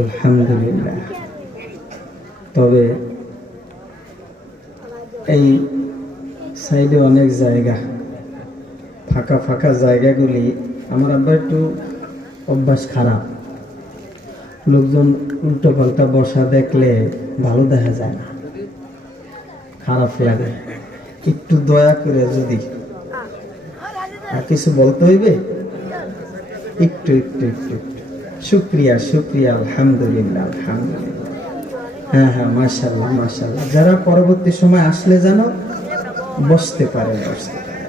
আলহামদুলিল্লাহ। তবে এই সাইডে অনেক জায়গা, ফাঁকা ফাঁকা জায়গাগুলি আমার আবার একটু অভ্যাস খারাপ। লোকজন উল্টো পাল্টা বসা দেখলে ভালো দেখা যায় না, খারাপ লাগে। একটু দয়া করে যদি আর কিছু বলতে হইবে, একটু একটু একটু শুক্রিয়া শুক্রিয়া, আলহামদুলিল্লাহ আলহামদুলিল্লাহ। হ্যাঁ হ্যাঁ, মাশাআল্লাহ মাশাআল্লাহ। যারা পরবর্তী সময় আসলে যেন বসতে পারে, বসতে পারে।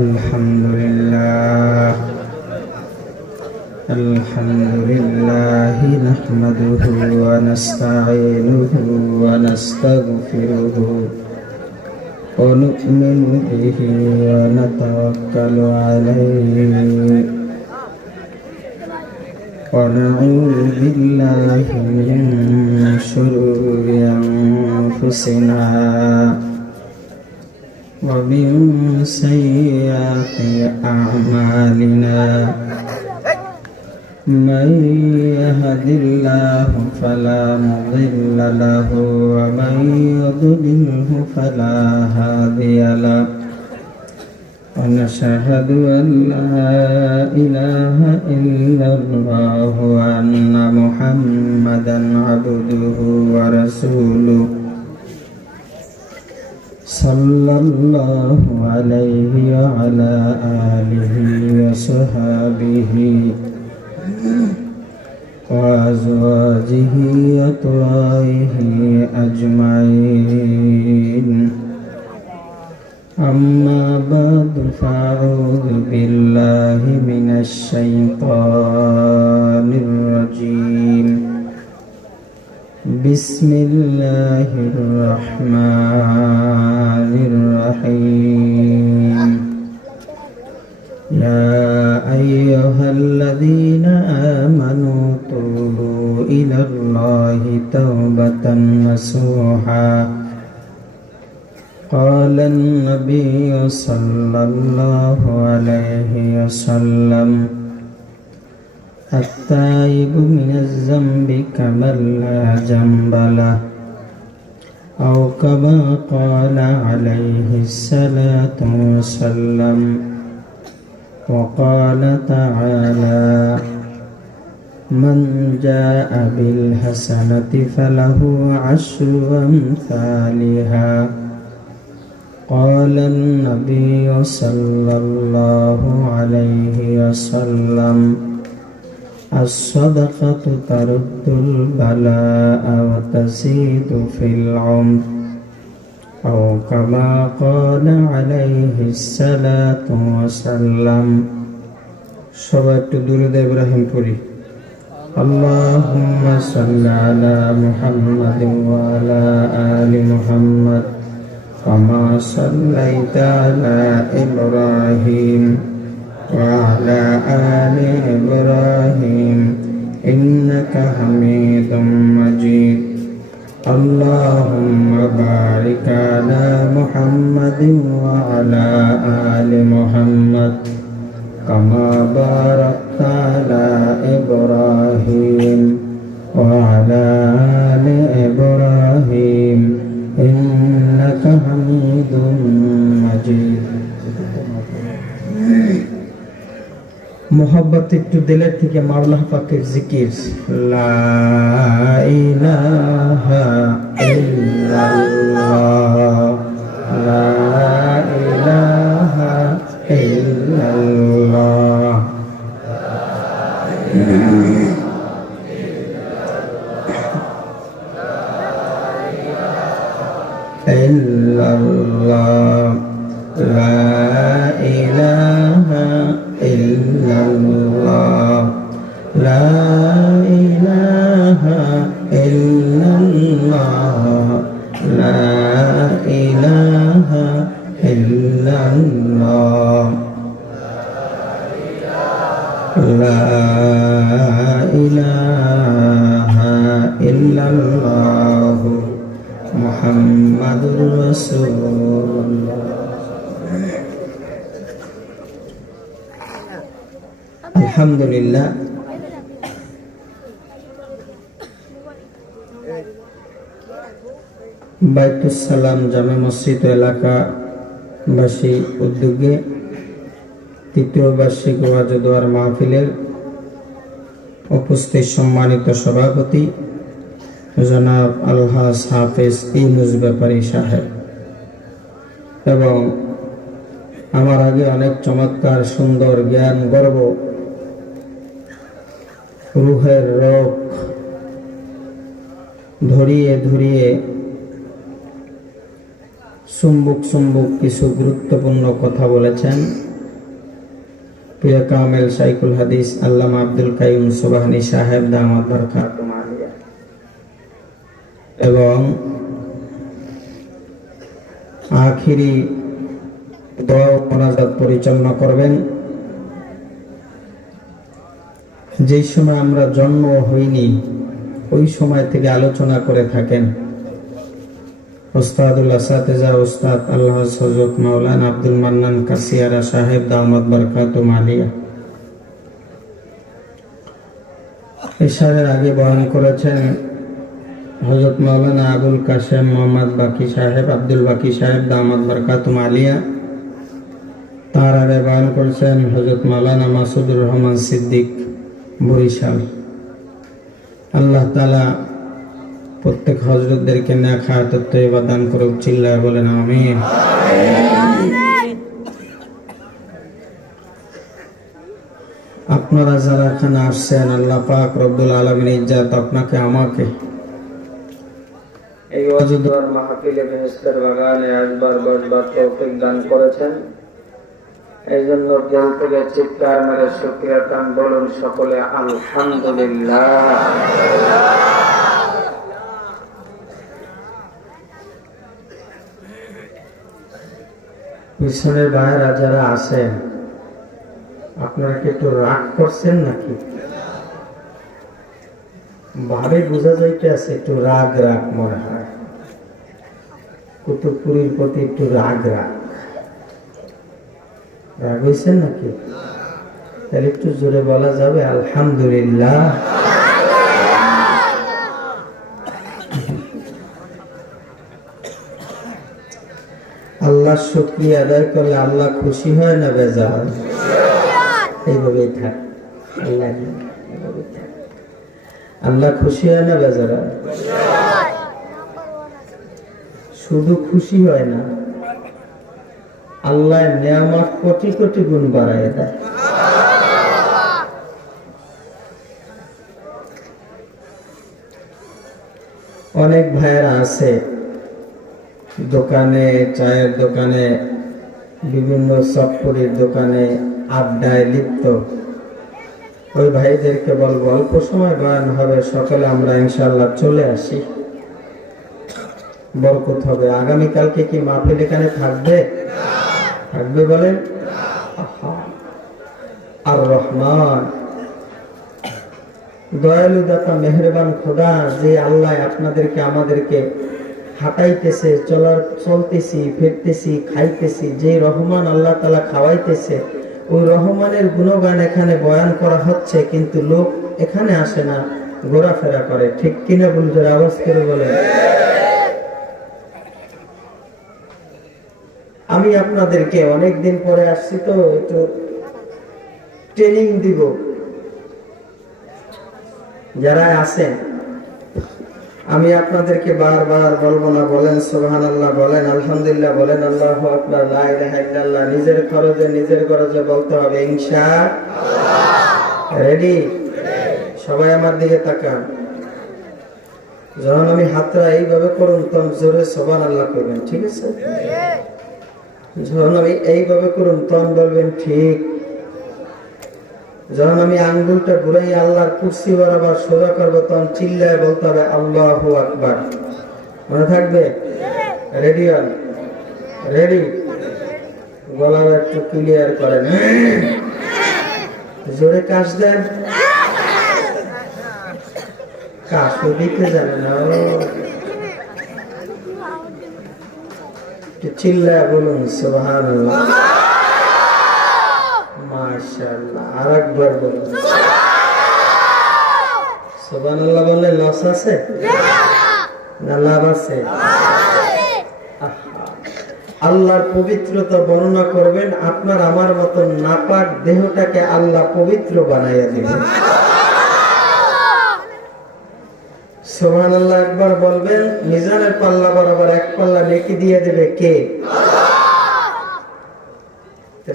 আলহামদুলিল্লাহ আলহামদুলিল্লাহ নাহমাদুহু ওয়া নাস্তাঈনুহু ওয়া নাস্তাগফিরুহু ওয়া নু'মিনু বিহি ওয়া নাতাওয়াক্কালু আলাইহি ওয়া নাউযু বিল্লাহি মিন শুরুরি আনফুসিনা ওয়া মিন সাইয়্যাতি আ'মালিনা। من يهد الله فلا مضل له ومن يضلله فلا هادي له ونشهد أن لا إله إلا الله وأن محمدا عبده ورسوله صلى الله عليه وعلى آله وصحبه وأزواجه وأطهاره أجمعين. أما بعد فأعوذ بالله من الشيطان الرجيم. بسم الله الرحمن الرحيم. يا أيها الذين آمنوا توبوا إلى الله توبة نصوحا. قال النبي صلى الله عليه وسلم التائب من الذنب كمن لا ذنب له أو كما قال عليه الصلاة والسلام. وقال تعالى من جاء بالحسنة فله عشر أمثالها. قال النبي صلى الله عليه وسلم الصدقة ترد البلاء وتزيد في العمر أو كما قال عليه الصلاة والسلام. সবাই একটু দুরূদ ইব্রাহিম পড়ি। اللهم صل على محمد وعلى آل محمد كما صليت على إبراهيم وعلى آل إبراهيم إنك حميد مجيد. اللهم بارك على محمد وعلى آل محمد كما باركت على إبراهيم وعلى آل إبراهيم إنك حميد مجيد. মোহাব্বত একটু দিলের থেকে মাওলানা পাকের জিকির। লা ইলাহা ইল্লাল্লাহ লা ইলাহা ইল্লাল্লাহ ইল্লাল্লাহ লা ইলাহা ইল্লাল্লাহ লা ইলাহা ইল্লাল্লাহ লা ইলাহা ইল্লাল্লাহ লা ইলাহা ইল্লাল্লাহ মুহাম্মাদুর রাসূলুল্লাহ। আলহামদুলিল্লাহ, বাইতুস সালাম জামে মসজিদ এলাকাবাসী উদ্যোগে তৃতীয় বার্ষিক ওয়াজ ও দোয়ার মাহফিলের উপস্থিত সম্মানিত সভাপতি জনাব আলহাজ হাফেজ ইউনুস ব্যাপারী সাহেব এবং আমার আগে অনেক চমৎকার সুন্দর জ্ঞান গর্ব রুহের রোগ ধরিয়ে ধরিয়ে চুম্বুক চুম্বুক কিছু গুরুত্বপূর্ণ কথা বলেছেন প্রিয় কামেল শাইখুল হাদিস আল্লামা আব্দুল কাইয়ুম সুবহানী সাহেব দামাত বরকাতুহু আলিয়া এবং আখিরি দোয়া ও মোনাজাত পরিচালনা করবেন। যেই সময় আমরা জন্ম হইনি ওই সময় থেকে আলোচনা করে থাকেন উস্তাদুল আসাতিজা উস্তাদ আল্লাহ হযরত মাওলানা আব্দুল মান্নান কাসিয়ারা সাহেব দামাত বরকাতুহু আলিয়া। ইশারের আগে বয়ান করেছেন হযরত মাওলানা আবুল কাশেম মোহাম্মদ বাকি সাহেব আব্দুল বাকি সাহেব দামাত বরকাতুহু আলিয়া। তার আগে বয়ান করেছেন হযরত মাওলানা মাসুদুর রহমান সিদ্দিক বরিশাল। আল্লাহ তাআলা প্রত্যেক হযরতদেরকে নেক হায়াতুত তয়্যিবা দান করুক, চিল্লায় বলেন আমিন। আপনারা যারা এখানে আসছেন, আল্লাহ পাক রব্বুল আলামিন ইজ্জত আপনাকে আমাকে এই ওয়াজ ও দোয়ার মাহফিলে বেহেশতের বাগানে আসবার বসবার তৌফিক দান করেছেন। এই জন্য দিল থেকে চিৎকার মেরে শুকরিয়া দান বলুন সকলে আলহামদুলিল্লাহ। পিছনের ভাইয়েরা যারা আছেন আপনারা কি একটু রাগ করছেন নাকি? ভাবে বোঝা যাইতে আছে একটু রাগ রাগ মনে হয়, কুতুবপুরীর প্রতি একটু রাগ রাগ রাগ হয়েছেন নাকি? তাহলে একটু জোরে বলা যাবে আলহামদুলিল্লাহ। আল্লাহ শুকরিয়া আদায় করলে আল্লাহ খুশি হয় না বেজার? এইভাবেই থাক, আল্লাহ খুশি হয় না বেজার? শুধু খুশি হয় না, আল্লাহ নিয়ামত কোটি কোটি গুণ বাড়ায় দেয়। অনেক ভাইয়েরা আছে দোকানে, চায়ের দোকানে, বিভিন্ন চটপটির দোকানে আড্ডায় লিপ্ত। ওই ভাইদেরকে বলবো অল্প সময় বয়ান হবে, সকালে আমরা ইনশাআল্লাহ চলে আসি, বরকত হবে। আগামীকালকে কি মাহফিল এখানে থাকবে? থাকবে বলেন? আর রহমান দয়ালু দাতা মেহেরবান খোদা, যে আল্লাহ আপনাদেরকে আমাদেরকে হাঁটাইতেছে, চলতেছি, ফিরতেছি, খাইতেছি, যে রহমান আল্লাহ তাআলা খাওয়াইতেছে, ওই রহমানের গুণগান এখানে বয়ান করা হচ্ছে, কিন্তু লোক এখানে আসে না, ঘোরাফেরা করে। ঠিক কিনা বলুন, আওয়াজ করে বলেন। আমি আপনাদেরকে অনেকদিন পরে আসছি তো একটু ট্রেনিং দিব। যারা আছেন আমি আপনাদেরকে বারবার বলবো না, বলেন সুবহানাল্লাহ, বলেন আলহামদুলিল্লাহ, বলেন আল্লাহু আকবার, লা ইলাহা ইল্লাল্লাহ। নিজের খরচে নিজের গরজে বলতে হবে ইনশাআল্লাহ। রেডি? সবাই আমার দিকে তাকান। যখন আমি হাতটা এইভাবে করুন তখন জোরে সুবহানাল্লাহ করবেন, ঠিক আছে? যখন আমি এইভাবে করুন তখন বলবেন ঠিক। যখন আমি আঙ্গুলটা ঘুরাই আল্লাহর কুরসি বরাবর সোজা করবো তখন চিল্লায় বলতে হবে আল্লাহু আকবার। মনে থাকবে? রেডি হন? রেডি? গলা একটু ক্লিয়ার করেন, জোরে কাশ দেন। কাশও দিতে জানে না, চিল্লায় বলুন সুবহানাল্লাহ। মাশাআল্লাহ। আরেকবার বলুন সুবহানাল্লাহ। বললে লস আছে না লাভ আছে? আল্লাহর পবিত্রতা বর্ণনা করবেন, আপনার আমার মতন নাপাক দেহটাকে আল্লাহ পবিত্র বানাইয়া দিবেন। সুবহানাল্লাহ একবার বলবেন, মিজানের পাল্লা বরাবর এক পাল্লা নেকি দিয়ে দেবে কে?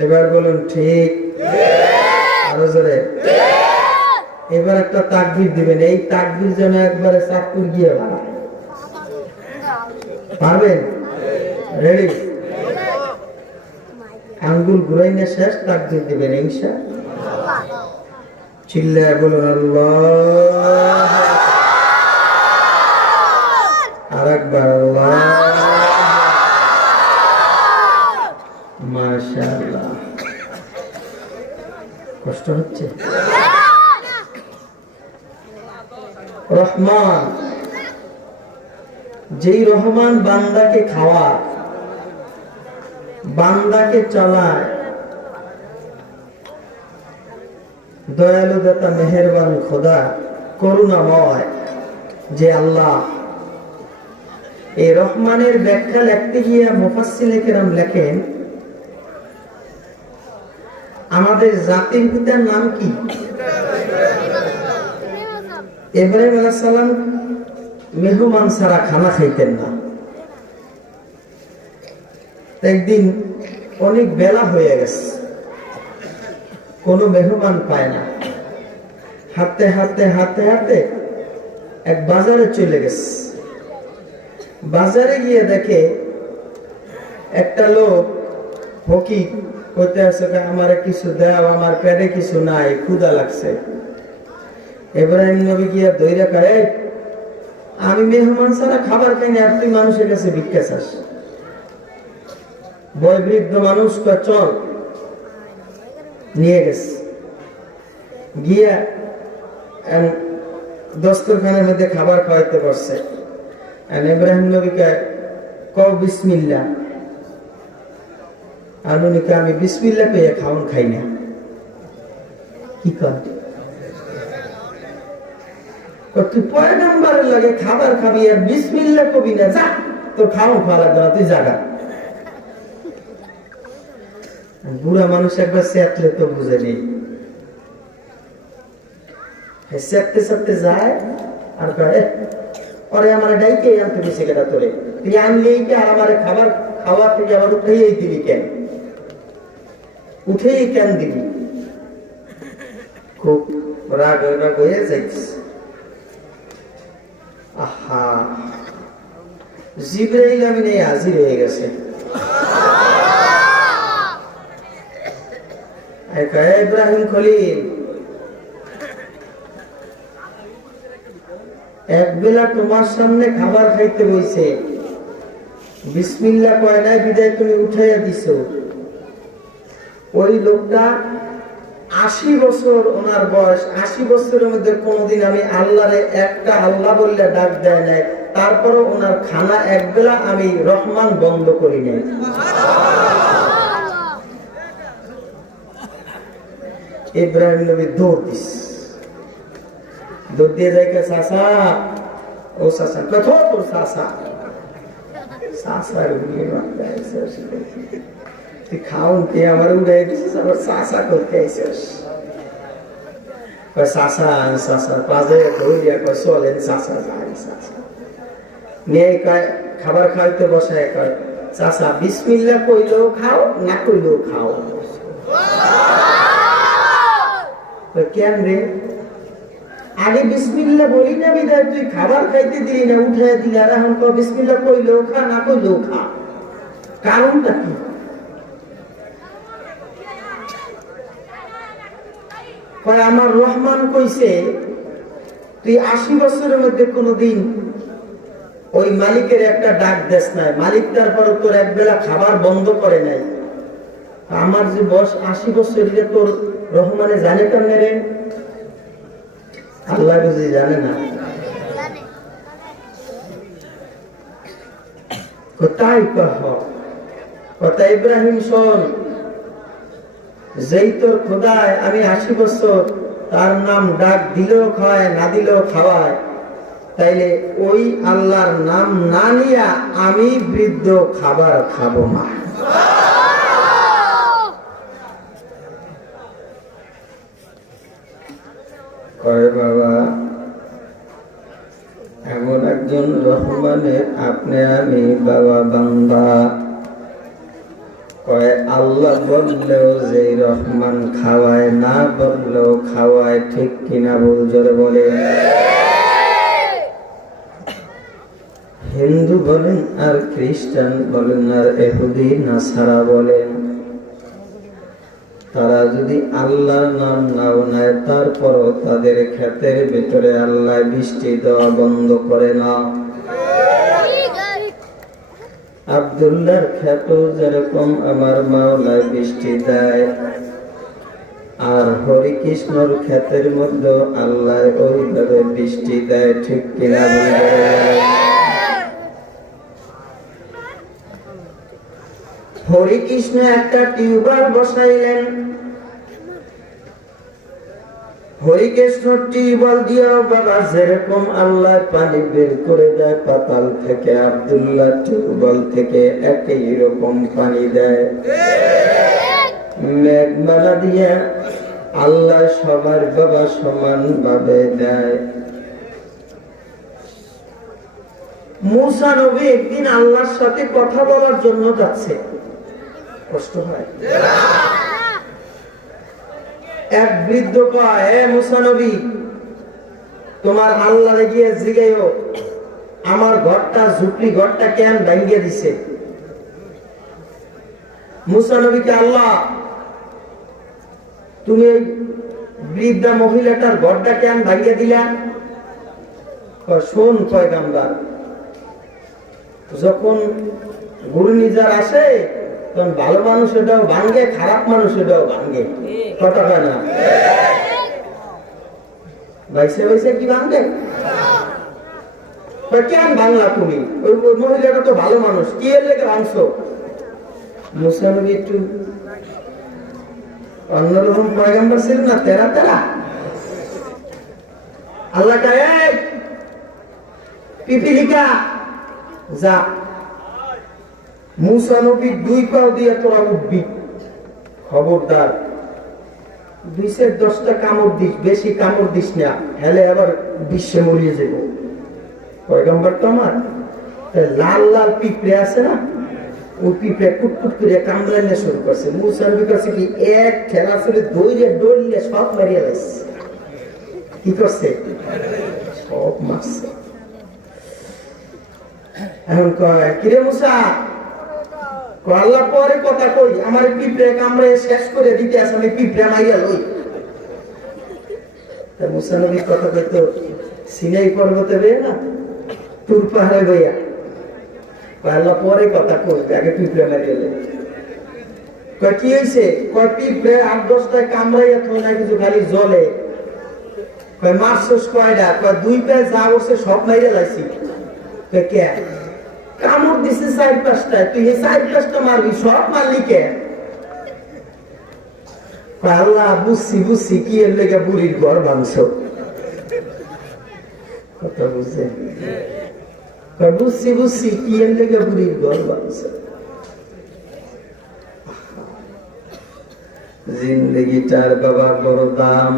এবার বলুন ঠিক, আরো জোরে। এবার একটা তাকবীর দিবেন, এই তাকবীর যেন একবারে চাকুর গিয়ে বাড়ায়। পারবেন? রেডি? আঙ্গুল ঘুরাইনে শেষ তাকবীর দিবেন ইনশাআল্লাহ। চিল্লায় বলুন আল্লাহ। আরেকবার আল্লাহ। মাশাআল্লাহ। কষ্ট হচ্ছে? রহমান, যেই রহমান বান্দাকে খাওয়ায়, বান্দাকে চালায়, দয়ালু দাতা মেহেরবান খোদা, করুণাময় যে আল্লাহ, এই রহমানের ব্যাখ্যা লিখতে গিয়ে মুফাসসিরে কেরাম লেখেন, আমাদের জাতির পিতার নাম কি? ইব্রাহিম আলাইহিস সালাম মেহমান ছাড়া খানা খাইতেন না। একদিন অনেক বেলা হয়ে গেছে, কোনো মেহমান পায় না, হাঁটতে হাঁটতে হাঁটতে হাঁটতে এক বাজারে চলে গেছে। বাজারে গিয়ে দেখে একটা লোক ফকির কইতে আছে, আমার কিছু দাও, আমার পেটে কিছু নাই, ক্ষুধা লাগছে। ইব্রাহিম নবী গিয়া দইরা কয়, আমি মেহমান ছাড়া খাবার খাই না, তুই মানুষের কাছে ভিক্ষা চাস? বয়োবৃদ্ধ মানুষ কয় চল, নিয়ে গেছে। গিয়া দস্তরখানের মধ্যে খাবার খাওয়াইতে পারছে। ইব্রাহিম নবীকে কও বিসমিল্লাহ। আনুনিকে আমি বিসমিল্লাহ পেয়ে খাওন খাই না। কি কর? তুই পয়গম্বরের লাগে খাবার খাবি আর বিসমিল্লাহ কবি না, যা তোর খাওন খাওয়া লাগবে না, তুই জাগা। বুড়া মানুষ একবার চেতলে তো বুঝে নেই, চেপতে চেপতে যায় আর কয়, পরে আমার ডাইকে আনতে দিছে কেটা তোরে, তুই আনলেই কি আর আমার খাবার খাওয়া থেকে আবার উঠেই দিবি কেন? উঠেই কেন দিবি? খুব রাগ রাগ হয়ে যাইছে। আহা, জিবরাইল আমিন হাজির হয়ে গেছে। ইব্রাহিম খলিল, এক বেলা তোমার সামনে খাবার খাইতে বইছে, বিসমিল্লাহ কয় নাই বিদায় তুমি উঠাইয়া দিছো। ওই লোকটা 80 বছর ওনার বয়স, 80 বছরের মধ্যে কোনোদিন আমি আল্লাহরে একটা আল্লাহ বললে ডাক দেয় নাই, তারপরও ওনার খানা এক বেলা আমি রহমান বন্ধ করি নাই। ইব্রাহিম নবী দৌড় দিস, দৌড় দিয়ে যাই, চাচা ও চাচা, কত তোর চাচা? চাচার তুই খাওন কে আমার উড়াই দিছিস, আবার চাচা করতে আইসিস? চাচা চাচা পাজে ধরিয়া কয় চলেন চাচা যাই। চাচা নিয়ে কয় খাবার খাইতে বসায়, কয় চাচা বিসমিল্লাহ কইলেও খাও, না কইলেও খাও। কেন রে? আগে বিসমিল্লাহ বলি না বিদায় তুই খাবার খাইতে দিলি না, উঠাই দিলি, আর এখন কয় বিসমিল্লাহ কইলেও খা, না কইলেও খা। কারণটা কি? কয় আমার রহমান কইছে তুই 80 বছরের মধ্যে কোনোদিন ওই মালিকের একটা ডাক দেস নাই, মালিক তারপর তোর এক বেলা খাবার বন্ধ করে নাই। আমার যে বয়স 80 বছর, এটা তোর রহমানে জানে কেমনে রে? আল্লাহ বুঝি জানে না? কোথায় কথা ইব্রাহিম শোন, যেই তোর খোদায় আমি 80 বছর তার নাম ডাক দিলেও খাওয়ায় না দিলেও খাওয়ায়, তাইলে ওই আল্লাহর নাম না নিয়া আমি বৃদ্ধ খাবার খাবো না। কয় বাবা, এমন একজন রহমানের আপনি আমি বাবা বান্দা। কয় আল্লাহ বললেও যে রহমান খাওয়ায়, না বললেও খাওয়ায়, ঠিক কিনা বল জোরে বলে। হিন্দু বলেন আর খ্রিস্টান বলেন আর ইহুদি নাসারা বলেন, তারা যদি আল্লাহর নাম নাও নেয়, তারপরও তাদের ক্ষেতের ভিতরে আল্লাহ বৃষ্টি দেওয়া বন্ধ করে না। আব্দুল্লাহর ক্ষেত যেরকম আমার মাওলায় বৃষ্টি দেয়, আর হরিকৃষ্ণর ক্ষেতের মধ্যে আল্লাহ ওইভাবে বৃষ্টি দেয়, ঠিক কিনা বলবেন? হরিকৃষ্ণ একটা টিউবওয়েল বসাইলেন, হরিকৃষ্ণ টিউবওয়েল দিয়েও বাবা যেরকম আল্লাহ পানি বের করে দেয় পাতাল থেকে, আব্দুল্লাহ টিউবওয়েল থেকে একই রকম পানি দেয়। মেঘমালা দিয়ে আল্লাহ সবার বাবা সমান ভাবে দেয়। মুসা নবী একদিন আল্লাহর সাথে কথা বলার জন্য যাচ্ছে, কষ্ট হয়। এক বৃদ্ধ কয়, এ মুসা নবী, তোমার আল্লাহরে গিয়ে জিগাইও আমার ঘরটা ঝুপড়ি ঘরটা কেন ভাঙ্গিয়ে দিছে। মুসা নবীকে, আল্লাহ তুমি বৃদ্ধা মহিলাটার ঘরটা কেন ভাঙ্গিয়ে দিলা? শোন পয়গাম্বার, যখন ঘূর্ণিঝড় আসে তখন ভালো মানুষ এটাও ভাঙ্গে, খারাপ মানুষ এটাও ভাঙ্গে, কথা হয় না? বাইসে বাইসে কি ভাঙ্গে? কেন ভাঙলা তুমি? ওই মহিলাটা তো ভালো মানুষ, কি এর লেগে ভাঙছো? মুসা নবী একটু অন্যরকম পয়গাম্বার ছিল না, তেরা তেরা। আল্লাহ কায় পিপিলিকা যা, মুসা নবী 2 পাও দিয়ে তোরা উঠবি, খবরদার 2-10টা কামড় দিস, বেশি কামড় দিস না, হেলে আবার বিশ্বে মরিয়ে যাব। পয়গম্বর তো আমার লাল লাল পিঁপড়ে আছে না, ওই পিঁপড়ে কুটকুট করে কামড়াইলে শুরু করছে। মুসা নবী করছে কি, এক ঠেলা ফেলে দৌড়ে দৌড়লে সব মারিয়ে লাগছে। কি করছে? সব মারছে। এখন কয়, কিরে মুসা, আল্লাহ পরে কথা কই, আমার পিঁপড়ে কামড়ে শেষ করে দিতে আছে, আমি পিঁপড়ে মাইয়া লই। মুসা নবীর কথা কইতো, সিনাই পর্বতে বেয়ে না, তুর পাহাড়ে বইয়া, আল্লাহ পরে কথা কই, আগে পিঁপড়ে মারিয়ে লই। কয় কি হয়েছে? কয় পিঁপড়ে 8-10টায় কামড়াইয়া থই না, কিছু খালি জলে। কয় মারছস কয়টা? কয় 2 পায়ে যা বসে সব মাইরে লাইছি। কে কামড় দিছে 4-5টায়, তুই 4-5টা মারবি, সব মারলি কে? আল্লাহ বুঝছি বুঝছি, কি এর লেগে বুড়ির ঘর ভাঙছো। কথা বুঝছে? বুঝছি বুঝছি, কি এর লেগে বুড়ির ঘর ভাঙছো। জিন্দগিটার বাবা বড় দাম।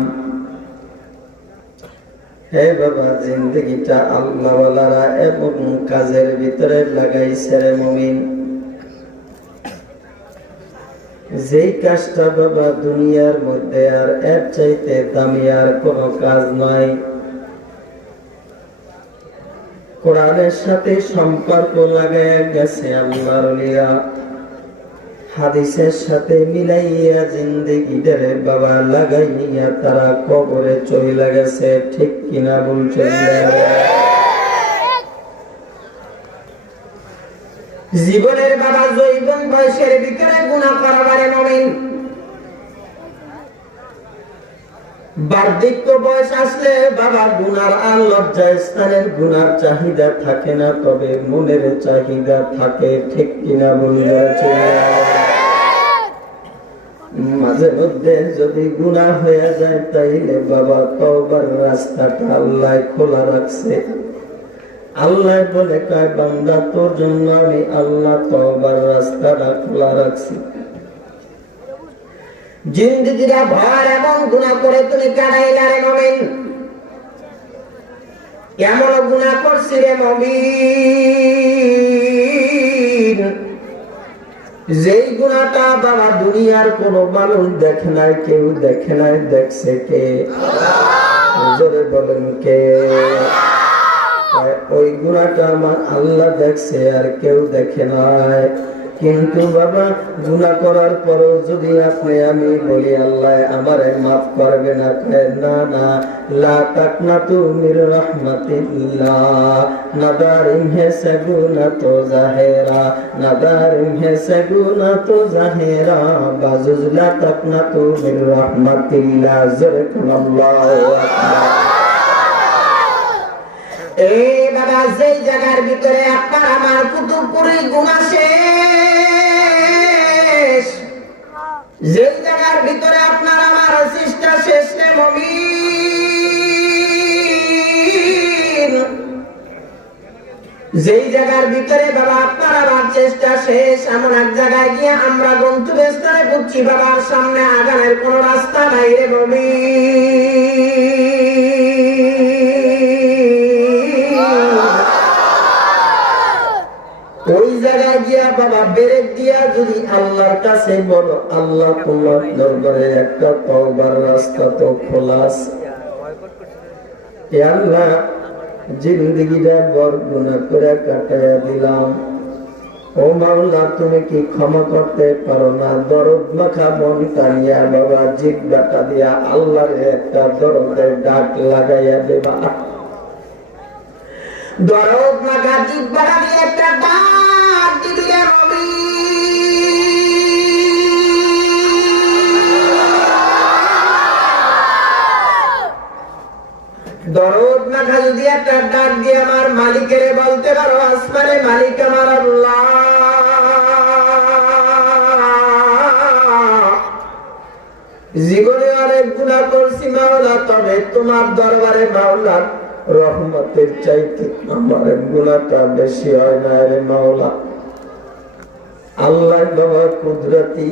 হে বাবা, জিন্দগিটা আল্লাহওয়ালারা এমন কাজের ভিতরে লাগাইছে রে মুমিন, যেই কাজটা বাবা দুনিয়ার মধ্যে আর এর চাইতে দামি আর কোনো কাজ নয়। কোরআনের সাথে সম্পর্ক লাগাইয়া গেছে আল্লাহর ওলিরা, হাদিসের সাথে মিলাইয়া জিন্দেগিটারে বাবা লাগাইয়া তারা কবরে চইলা গেছে, ঠিক কিনা বলছেন? জীবনের বাবা যৌবন বয়সের ভিতরে গুনাহ করাবারে মুমিন, বার্ধক্য বয়স আসলে বাবা গুনার আর লজ্জা স্থানের গুনার চাহিদা থাকে না, তবে মনের চাহিদা থাকে, ঠিক কিনা বলছেন? মাঝে মধ্যে যদি গুনাহ হয়ে যায় তাইলে বাবা তওবার রাস্তাটা আল্লাহ খোলা রাখছে। আল্লাহ বলে কয় বান্দা তোর জন্য আমি আল্লাহ তওবার রাস্তাটা খোলা রাখছি। জিন্দেগিরা ভর এমন গুনাহ করে তুমি কাটাইলা রে মুমিন, এমন গুনাহ করছি রে মুমিন, যেই গুনাহটা বাবা দুনিয়ার কোন মানুষ দেখে নাই, কেউ দেখে নাই। দেখছে কে? জোরে বলেন কে? ওই গুনাহটা আমার আল্লাহ দেখছে, আর কেউ দেখে নাই। কিন্তু বাবা গুনাহ করার পরেও যদি আপনি আমি বলি আল্লাহ আমারে মাফ করবে না, না না, লা তাকনাতু মির রাহমাতিল্লাহ, নাদারিম হে সগুনা তো জাহেরা, নাদারিম হে সগুনা তো জাহেরা, বাজুজ লা তাকনাতু মির রাহমাতিল্লাহ। জাযাকাল্লাহু আকবার। এই বাবা যেই জায়গার ভিতরে আপনার আমার কুতুবপুরি গুনাহ শেষ, যেই জায়গার ভিতরে আপনার আমার চেষ্টা শেষ রে মুমিন, যেই জায়গার ভিতরে বাবা আপনার আমার চেষ্টা শেষ, এমন এক জায়গায় গিয়ে আমরা গন্তব্যস্থলে পৌঁছি বাবার সামনে আগানোর কোন রাস্তা নাই রে মুমিন। ওই জায়গায় গিয়া বাবা বেরেক দিয়া যদি আল্লাহর কাছে বলো আল্লাহ তোমার দরবারে একটা তওবার রাস্তা তো খোলা আছে, এ আল্লাহ জিন্দেগিটা বড় গুনাহ করে কাটাইয়া দিলাম, ও মাওলা তুমি কি ক্ষমা করতে পারো না? দরদ মাখা মন টানিয়া বাবা জিহ্বাটা দিয়া আল্লাহর একটা দরদের ডাক লাগাইয়া দেবা। দরদ মাখা জিহ্বাটা দিয়ে একটা ডাক দিবি রে মুমিন। দরদ মাখা যদি একটা ডাক দিয়ে আমার মালিকের বলতে পারো আসমানে মালিক আমার আল্লাহ, জীবনে অনেক গুনাহ করছি মাওলা, তবে তোমার দরবারে মাওলা রহমতের চাইতে আমার গুনাহটা বেশি হয় না রে মাওলা। আল্লাহ বাবা কুদরতি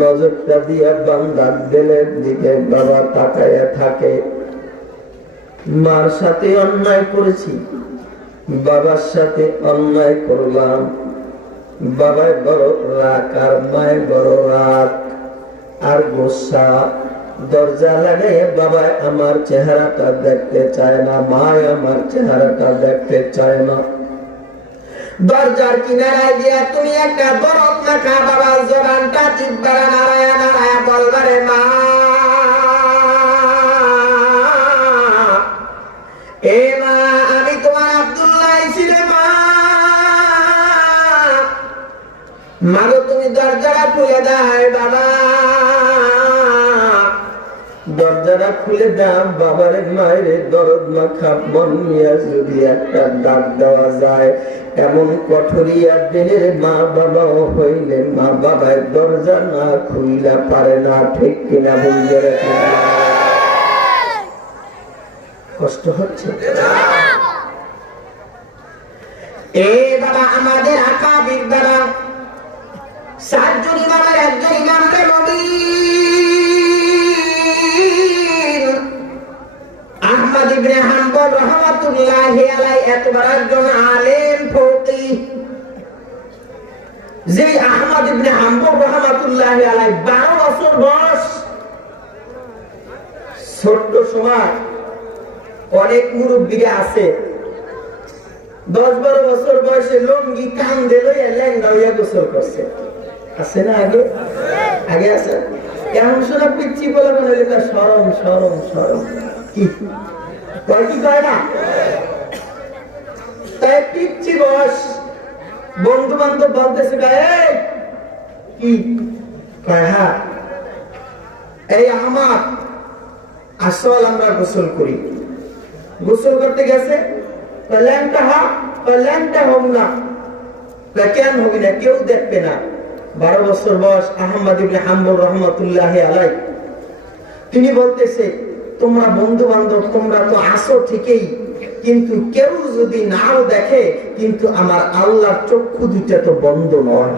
নজরটা দিয়া বান্দার দিলের দিকে বাবা তাকায়া থাকে। মার সাথে অন্যায় করেছি, বাবার সাথে অন্যায় করলাম, বাবায় বড় রাগ আর মায় বড় রাগ আর গোসা। দরজা লাগাই বাবা আমার চেহারাটা দেখতে চায় না, মায় আমার চেহারাটা দেখতে চায় না। দরজার কিনারায় গিয়া তুমি একটা দরদ মাখা বাবা জবানটা জিহ্বাটা নাড়ায়া নাড়ায়া বলবারে মা, এ মা আমি তোমার আব্দুল্লাহ ছিলে মা, মাগো তুমি দরজাটা খুলে দাও বাবা, দরজাটা খুলে দাও বাবার মায়ের দরদ মাখা মন নিয়ে যদি একটা ডাক দেওয়া যায়। এমন কঠোরিয়া দিনের মা বাবাও হইলে মা বাবার দরজা না খুইলা পারে না, ঠিক কিনা বলতে রাখে? কষ্ট হচ্ছে এ বাবা। আমাদের আকাবির বাবা 7 জন ইমামের একজন ইমাম রে মুমিন, আহমদ ইবনে হাম্বল রাহমাতুল্লাহি আলাইহি এত বড় একজন আলেম ফকিহ। যে আহমদ ইবনে হাম্বল রাহমাতুল্লাহি আলাইহি 12 বছর বয়স, ছোট্ট সময় অনেক মুরব্বীরা আছে 10-12 বছর বয়সে লঙ্গি কান্দে লইয়া ল্যাংড়া হইয়া গোসল করছে, আছে না? আগে আগে আছে। এমন শোনা পিচ্ছি বলে মনে হলে তার সরম সরম সরম কি কয়, কি কয় না? তাই পিচ্ছি বয়স, বন্ধু বান্ধব বলতেছে কি কয়, হ্যাঁ এই আমার আসল আমরা গোসল করি। গোসল করতে গেছে, ল্যাংটা হোক না, কেন হবি না, কেউ দেখবে না। 12 বছর বয়স আহমদ ইবনে হাম্বল রহমাতুল্লাহি আলাইহি। তিনি বলতেছে, তোমরা বন্ধু বান্ধব তোমরা তো আসো ঠিকই, কিন্তু কেউ যদি নাও দেখে, কিন্তু আমার আল্লাহর চক্ষু দুইটা তো বন্ধ নয়।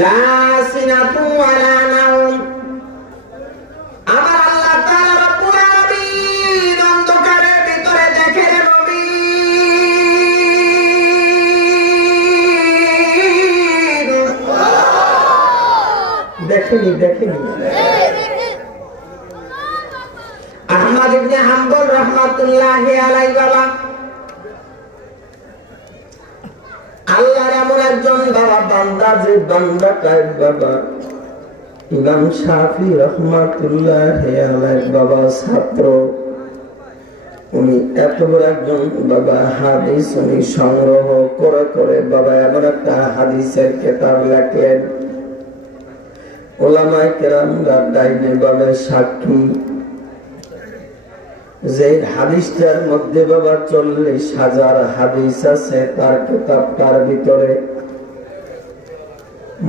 লা সিনাতু ওয়ালা নাওম, আমার আল্লাহ তাআলা রব্বুল আলামিন অন্ধকারের ভিতরে দেখে নবী। দেখেনি আহমদ ইবনে হাম্বল রহমাতুল্লাহি আলাইহি বাবা, আল্লাহর এমন একজন বাবা বান্দা, যে বান্দাটাই বাবা ইমাম শাফি রহমাতুল্লাহি আলাইহি বাবা ছাত্র। উনি এত বড় একজন বাবা হাদিস উনি সংগ্রহ করে বাবা এমন একটা হাদিসের কিতাব লেখেন। উলামায়ে কেরামরা ডাইনে বামে সাক্ষী যে হাদিসটার মধ্যে বাবা 40,000 হাদিস আছে। তার কিতাবটার ভিতরে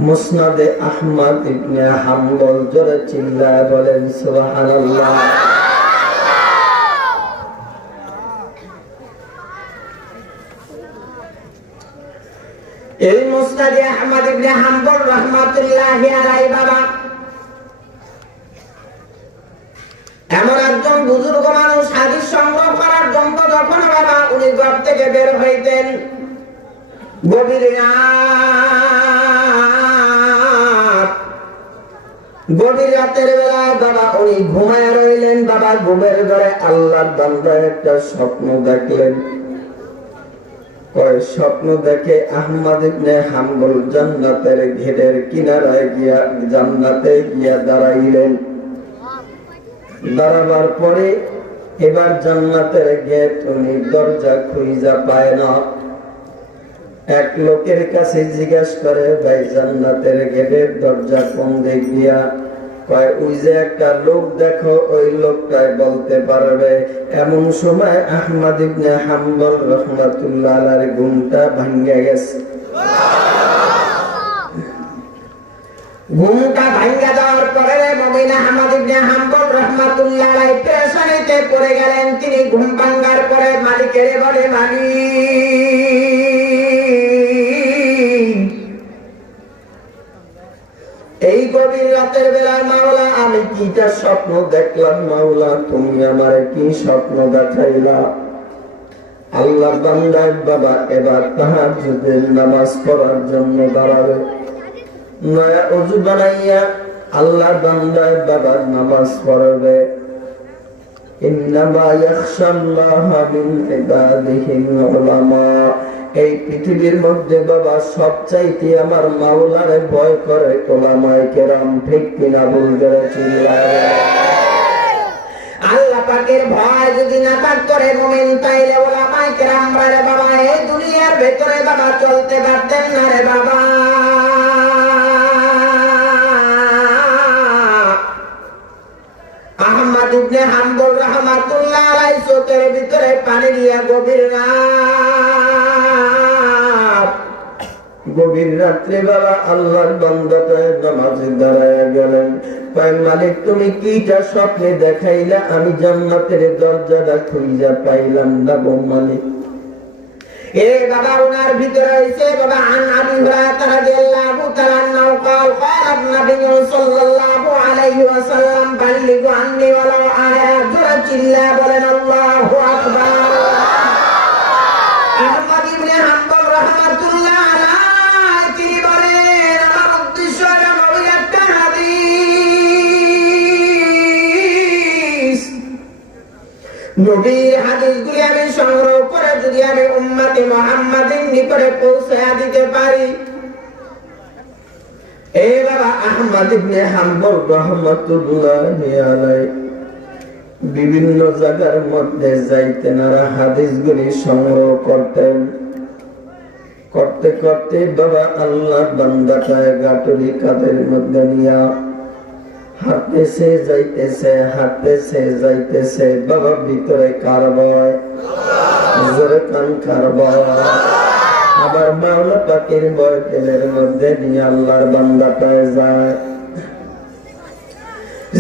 মুসনাদে আহমদ ইবনে হাম্বল, জোরে চিল্লায় বলেন সুবহানাল্লাহ। এই মুসনাদে আহমদ ইবনে হাম্বল রহমাতুল্লাহি আলাইহি বাবা এমন একজন বুজুর্গ মানুষ, হাদিস সংগ্রহ করার জন্য যখন বাবা উনি ঘর থেকে বের হইতেন গভীর রাতের বেলায় বাবা উনি ঘুমায় রইলেন। বাবা ঘুমের ঘরে আল্লাহর বান্দা একটা স্বপ্ন দেখলেন। স্বপ্ন দেখে আহমদ ইবনে হাম্বল জান্নাতের ঘেরের কিনারায় গিয়া জান্নাতে গিয়া দাঁড়াইলেন। দাঁড়াবার পরে এবার জান্নাতের গেট উনি দরজা খুঁজা পায় না। এক লোকের কাছে জিজ্ঞাসা করে, ভাই জান্নাতের গেটের দরজা কোন দিক দিয়া? কয় ওই যে একটা লোক দেখো, ওই লোকটাই বলতে পারবে। এমন সময় আহমদ ইবনে হাম্বল রহমাতুল্লাহ আলাইহির ঘুমটা ভাঙে গেছে। ঘুমটা ভাঙা যাওয়ার পরে মুমিন আহমদ ইবনে হাম্বল রহমাতুল্লাহ আলাইহি পেরেশানিতে পড়ে গেলেন। তিনি ঘুম ভাঙার পরে মালিকের বলে, মালিক, এই গভীর রাতের বেলায় মাওলা আমি কিটা স্বপ্ন দেখলাম? মাওলা তুমি আমারে কি স্বপ্ন দেখাইলা? আল্লাহ বান্দা বাবা এবার তাহাজ্জুদের নামাজ পড়ার জন্য দাঁড়াবে। নয়া ওযু বানাইয়া আল্লাহ বান্দা বাবা নামাজ পড়বে। ইন্নামা ইয়াখশাল্লাহা মিন ইবাদিহিল উলামা, এই পৃথিবীর মধ্যে বাবা সবচাইতে আমার মাওলারে ভয় করে উলামায়ে কেরাম। ঠিক কিনা বলতে চিল্লায়? আল্লাহ পাকের ভয় যদি না করে মুমিন, তাইলে উলামায়ে কেরাম রে বাবা এই দুনিয়ার ভিতরে বাবা চলতে পারতেন না রে বাবা। আহমদ ইবনে হাম্বল রহমাতুল্লাহ আলাইহি চোখের ভিতরে পানি দিয়া গভীর রাত্রে বাবা আল্লাহর বান্দাটা নামাজে দাঁড়ায় গেলেন। মালিক তুমি কিটা স্বপ্নে দেখাইলা? আমি জান্নাতের দরজাটা খুঁজা পাইলাম না গো মালিক। এ বাবা উনার ভিতরে হইছে বাবা আন আবি হুরায়রা রাদিয়াল্লাহু তাআলা আনহু قال قال النبي صلى الله عليه وسلم بلغ عني ولو آية চিল্লা বলেন আল্লাহু আকবার। আহমদ ইবনে হাম্বল রাহমাতুল্লাহ আলাইহি তিনি বলেন, আমার উদ্দেশ্য হলো নবীর একটা হাদিস, নবীর হাদিসগুলি আমি সংগ্রহ করে যদি আমি উম্মতে মুহাম্মাদের নিকটে পৌঁছে দিতে পারি। এই বাবা আহমদ ইবনে হাম্বল রাহমাতুল্লাহি আলাইহি বিভিন্ন জায়গার মধ্যে যাইতেন আর হাদিসগুলি সংগ্রহ করতেন। করতে করতে বাবা আল্লাহ বান্দাটায় গাটুরি কাদের মধ্যে নিয়া হাঁটতেছে যাইতেছে বাবা ভিতরে কার ভয়? জোরে কান কার ভয়? আবার মাওলা পাকের ভয় তেলের মধ্যে নিয়ে আল্লাহর বান্দাটা যায়।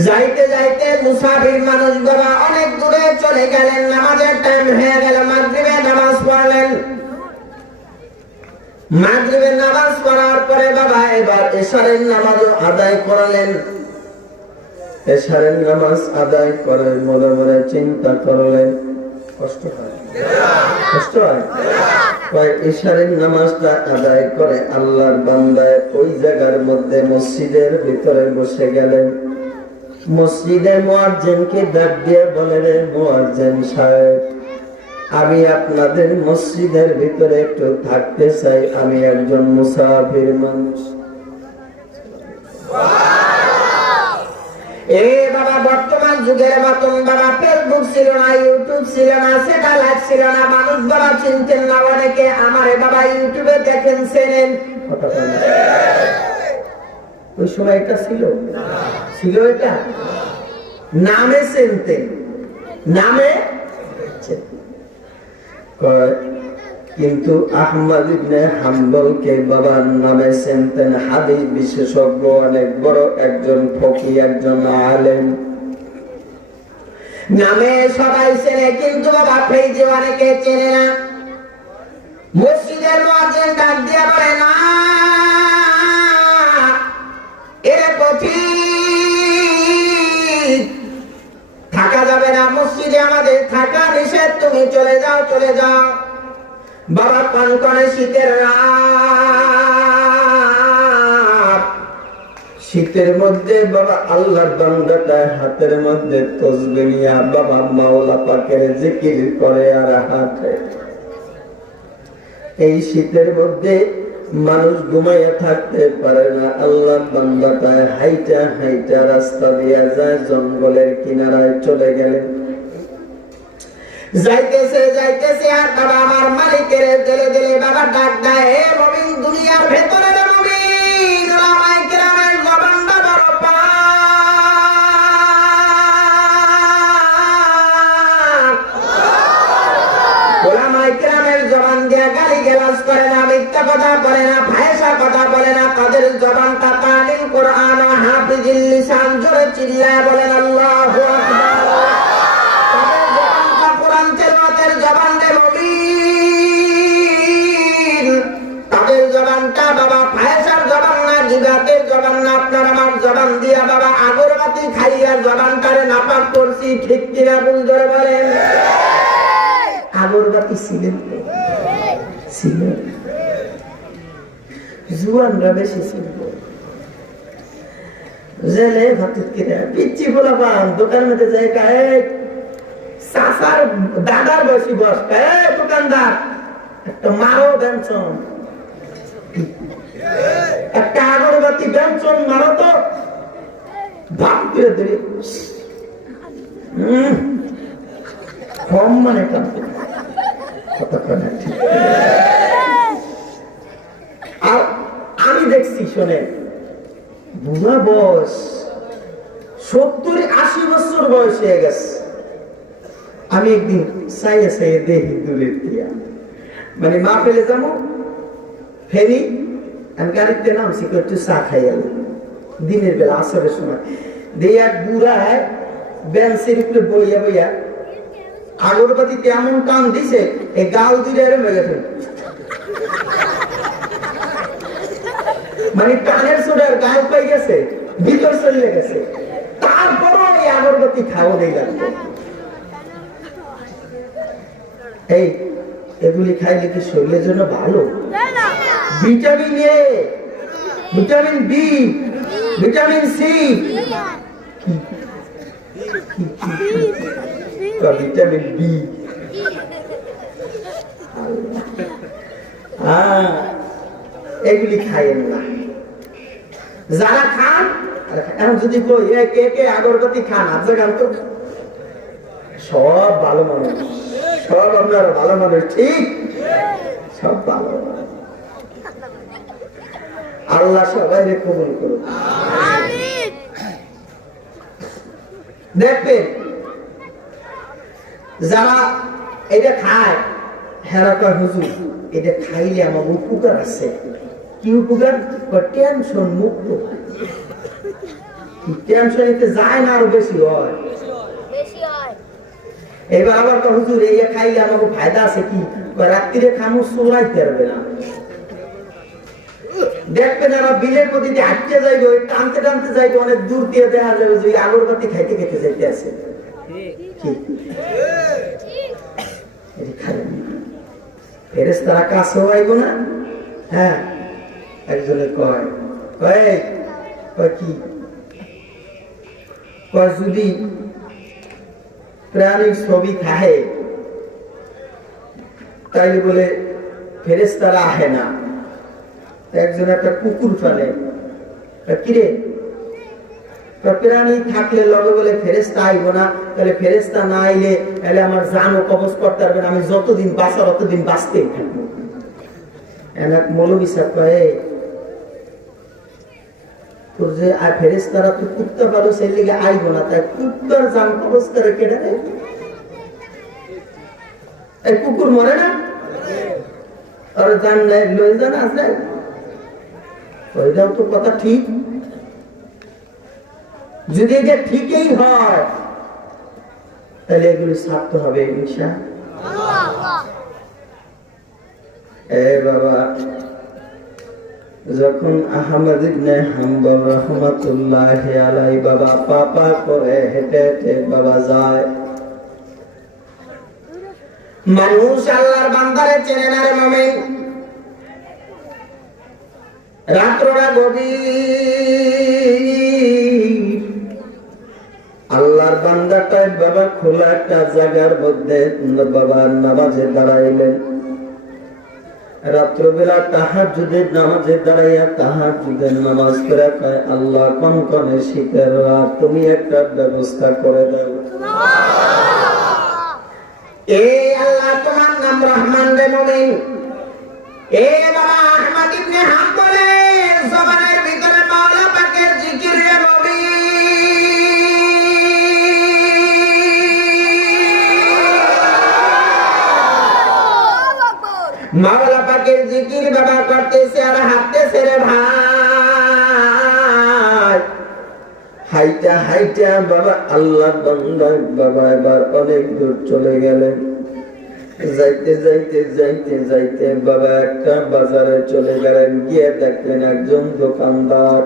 যাইতে যাইতে মুসাফির মানুষ বাবা অনেক দূরে চলে গেলেন, নামাজের টাইম হয়ে গেল, মাগরিবের নামাজ পড়লেন। মাগরিবের নামাজ পড়ার পরে বাবা এবার এশারের নামাজও আদায় করলেন। এশারের নামাজ আদায় করে মনে মনে চিন্তা করলেন, কষ্ট হয়, কষ্ট হয়। এশারের নামাজটা আদায় করে আল্লাহর বান্দায় ওই জায়গার মধ্যে মসজিদের ভিতরে বসে গেলেন। মসজিদে মুয়াজ্জিনকে ডাক দিয়ে বলে, রে মুয়াজ্জিন সাহেব, আমি আপনাদের মসজিদের ভিতরে একটু থাকতে চাই, আমি একজন মুসাফির মানুষ। বাবা বর্তমান যুগের মতন বাবা ফেসবুক ছিল না, ইউটিউব ছিল না, স্যাটেলাইট ছিল না, মানুষ বাবা চিনতেন না অনেকে। আমারে বাবা ইউটিউবে দেখেন, চেনেন। ওই সময় এটা ছিল, ছিল এটা নামে চিনতেন, নামে। কিন্তু আহমদ ইবনে হাম্বলকে বাবার নামে চিনতেন, হাদিস বিশেষজ্ঞ, অনেক বড় একজন ফকিহ, একজন আলেম। নামে সবাই চেনে, কিন্তু বাবা ফেজে অনেকে চেনে না। মসজিদের মুয়াজ্জিন ডাক দিয়া বলে, না এর পথিক থাকা যাবে না, মসজিদে আমাদের থাকা নিষেধ, তুমি চলে যাও, চলে যাও। বাবা কনকনে শীতের রাত, শীতের মধ্যে বাবা আল্লাহর বান্দাটা হাতের মধ্যে তসবিহ নিয়ে বাবা মাওলা পাকের জিকির করে আর হাঁটে। এই শীতের মধ্যে মানুষ ঘুমাইয়া থাকতে পারে না, আল্লাহর বান্দাটা হাইটা হাইটা রাস্তা দিয়া যায়, জঙ্গলের কিনারায় চলে গেলেন। যাইতেছে যাইতেছে আর বাবা আমার মালিকের দিলে দিলে বাবা ডাক দেয়, হে মুমিন, দুনিয়ার ভেতরে রে মুমিন, ওলামায়ে কেরামের জবানটা বড় পাক। ওলামায়ে কেরামের জবান দিয়ে গালিগালাজ করে না, মিথ্যা কথা বলে না, ফাহিশা কথা বলে না, তাদের জবানটা তালিল কোরআন ও হাফিজুল লিসান। জোরে চিল্লায় বলেন আল্লাহু আকবার। তাদের জবানটা বাবা ফাহিশার জবান না, জিগাতের জবান না। আপনার আমার জবান দিয়া বাবা আগরবাতি খাইয়া জবানটারে নাপাক করছি, ঠিক কিনা ভুল ধরে বলেন? আগরবাতি ছিলেন, ছিলেন জুয়ানরা বেশি ছিল। জেলে ভাতুত কিনা পিচ্ছি বলা পান দোকান মধ্যে যায়, চাচার দাদার বয়সী বস, দোকানদার একটা মারো বেঞ্চন, একটা আগরবাতি বেঞ্চন মারো তো, ভাব করে ধরে কম মানে আর আমি দেখছি, শোনে বুড়া বয়স 70-80 বছর বয়স হয়ে গেছে। আমি একদিন চাইয়ে চাইয়ে দেখি দূরের দিয়া, মানে মা ফেলে যাবো ফেরি, আমি গাড়িতে নামছি, একটু চা খাই এলাম দিনের বেলা আসরের সময়। দিয়ে এক বুড়ায় বেঞ্চের উপরে বইয়া বইয়া আগরবাতিতে এমন টান দিছে, এই গাল দুটো এরম হয়ে গেছে, মানে কানের চোড়ার গাল পাই গেছে, ভিতর চলে গেছে। তারপরও এই আগরবাতি খাওয়া দিয়ে লাগবে। এই এগুলি খাইলে কি শরীরের জন্য ভালো? Vitamin A, vitamin B, vitamin C, vitamin B, এগুলি খাইয়েন না। যারা খান, এখন যদি কে কে আগরবাতি খান, আপনার তো সব ভালো মানুষ, সব আপনার ভালো মানুষ, ঠিক সব ভালো। আল্লাহ সবাই কবুল করুন। দেখবেন যারা এটা খায়, হেরা কয় হুজুর এটা খাইলে আমার উপকার আছে। কি উপকার? টেনশন মুক্ত। টেনশন এতে যায় না আরো বেশি হয়। এবার আবার কয় হুজুর এই খাইলে আমার ফায়দা আছে কি? রাত্রিরে খামু চোরাইতে পারবে না। দেখবেন আমার বিলের প্রতি হাঁটতে যাইবে, ওই টানতে টানতে যাইবে, অনেক দূর দিয়ে দেখা যাবে যে আগরবাতি খাইতে খাইতে যাইতে আছে। ফেরেশতারা কাছেও আইব না। হ্যাঁ, একজনে কয় কি কয় যদি প্রাণীর ছবি থাকে তাইলে বলে ফেরেশতারা আহে না। একজন একটা কুকুর ফেলে, কিরে প্রাণী থাকলে লগে বলে ফেরেশতা আইব না, তাহলে ফেরেশতা না আইলে তাহলে আমার জানও কবজ করতে পারবে না, আমি যতদিন বাঁচার ততদিন বাঁচতেই থাকবো। এক মৌলবী সাহেব কয় তোর যে ফেরেশতারা তো কুত্তা পালো সেই লিগে আইব না, তাই কুত্তার জান কবজ করে কেটে দেয়। এই কুকুর মরে না, আর জান লয়ে যান আসলে ওইটাও তো কথা ঠিক। যদি এটা ঠিকই হয় তাহলে এগুলি ছাড়তে হবে ইনশাআল্লাহ। বাবা যখন আহমদ ইবনে হাম্বল রাহমাতুল্লাহি আলাইহি বাবা পাপা করে হেঁটে হেঁটে বাবা যায়, মানুষ আল্লাহর বান্দারে চেনে না রে মুমিন। রাত্রটা গভীর, আল্লাহর বান্দাটাই বাবা খোলা একটা জায়গার মধ্যে বাবা নামাজে দাঁড়াইলেন। রাত্রবেলা তাহাজ্জুদের নামাজে দাঁড়াইয়া তাহাজ্জুদের নামাজ পড়ে কয় আল্লাহ কনকনে শীতের রাত, তুমি একটা ব্যবস্থা করে দাও। আল্লাহ তোমার নাম রহমান রে মুমিন। বাবা আহমদ ইবনে হাম্বলের জবানের ভিতরে মাওলা পাকের জিকির রে মুমিন। মাওলা পাকের জিকির বাবা করতেছে আর হাঁটতেছে রে ভাই। হাইটা হাইটা বাবা আল্লাহ বান্দা বাবা এবার অনেক দূর চলে গেলেন। যাইতে যাইতে যাইতে যাইতে বাবা একটা বাজারে চলে গেলেন, গিয়ে দেখলেন একজন দোকানদার।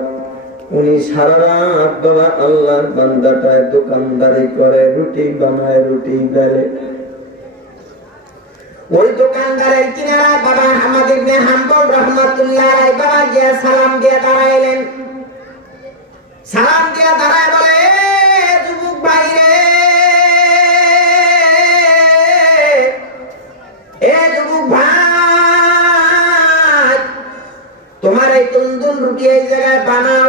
উনি সারা রাত বাবা আল্লাহর বান্দাটায় দোকানদারি করে, রুটি বানায়, রুটি বেলে। ওই দোকানদারের কিনারা বাবা আহমদ ইবনে হাম্বল রাহমাতুল্লাহ আলাইহি বাবা গিয়ে সালাম দিয়ে দাঁড়াইলেন। সালাম দিয়ে দাঁড়ায় বলে যুবক ভাই রে, তোমার এই তন্দুর রুটি এই জায়গায় বানাও,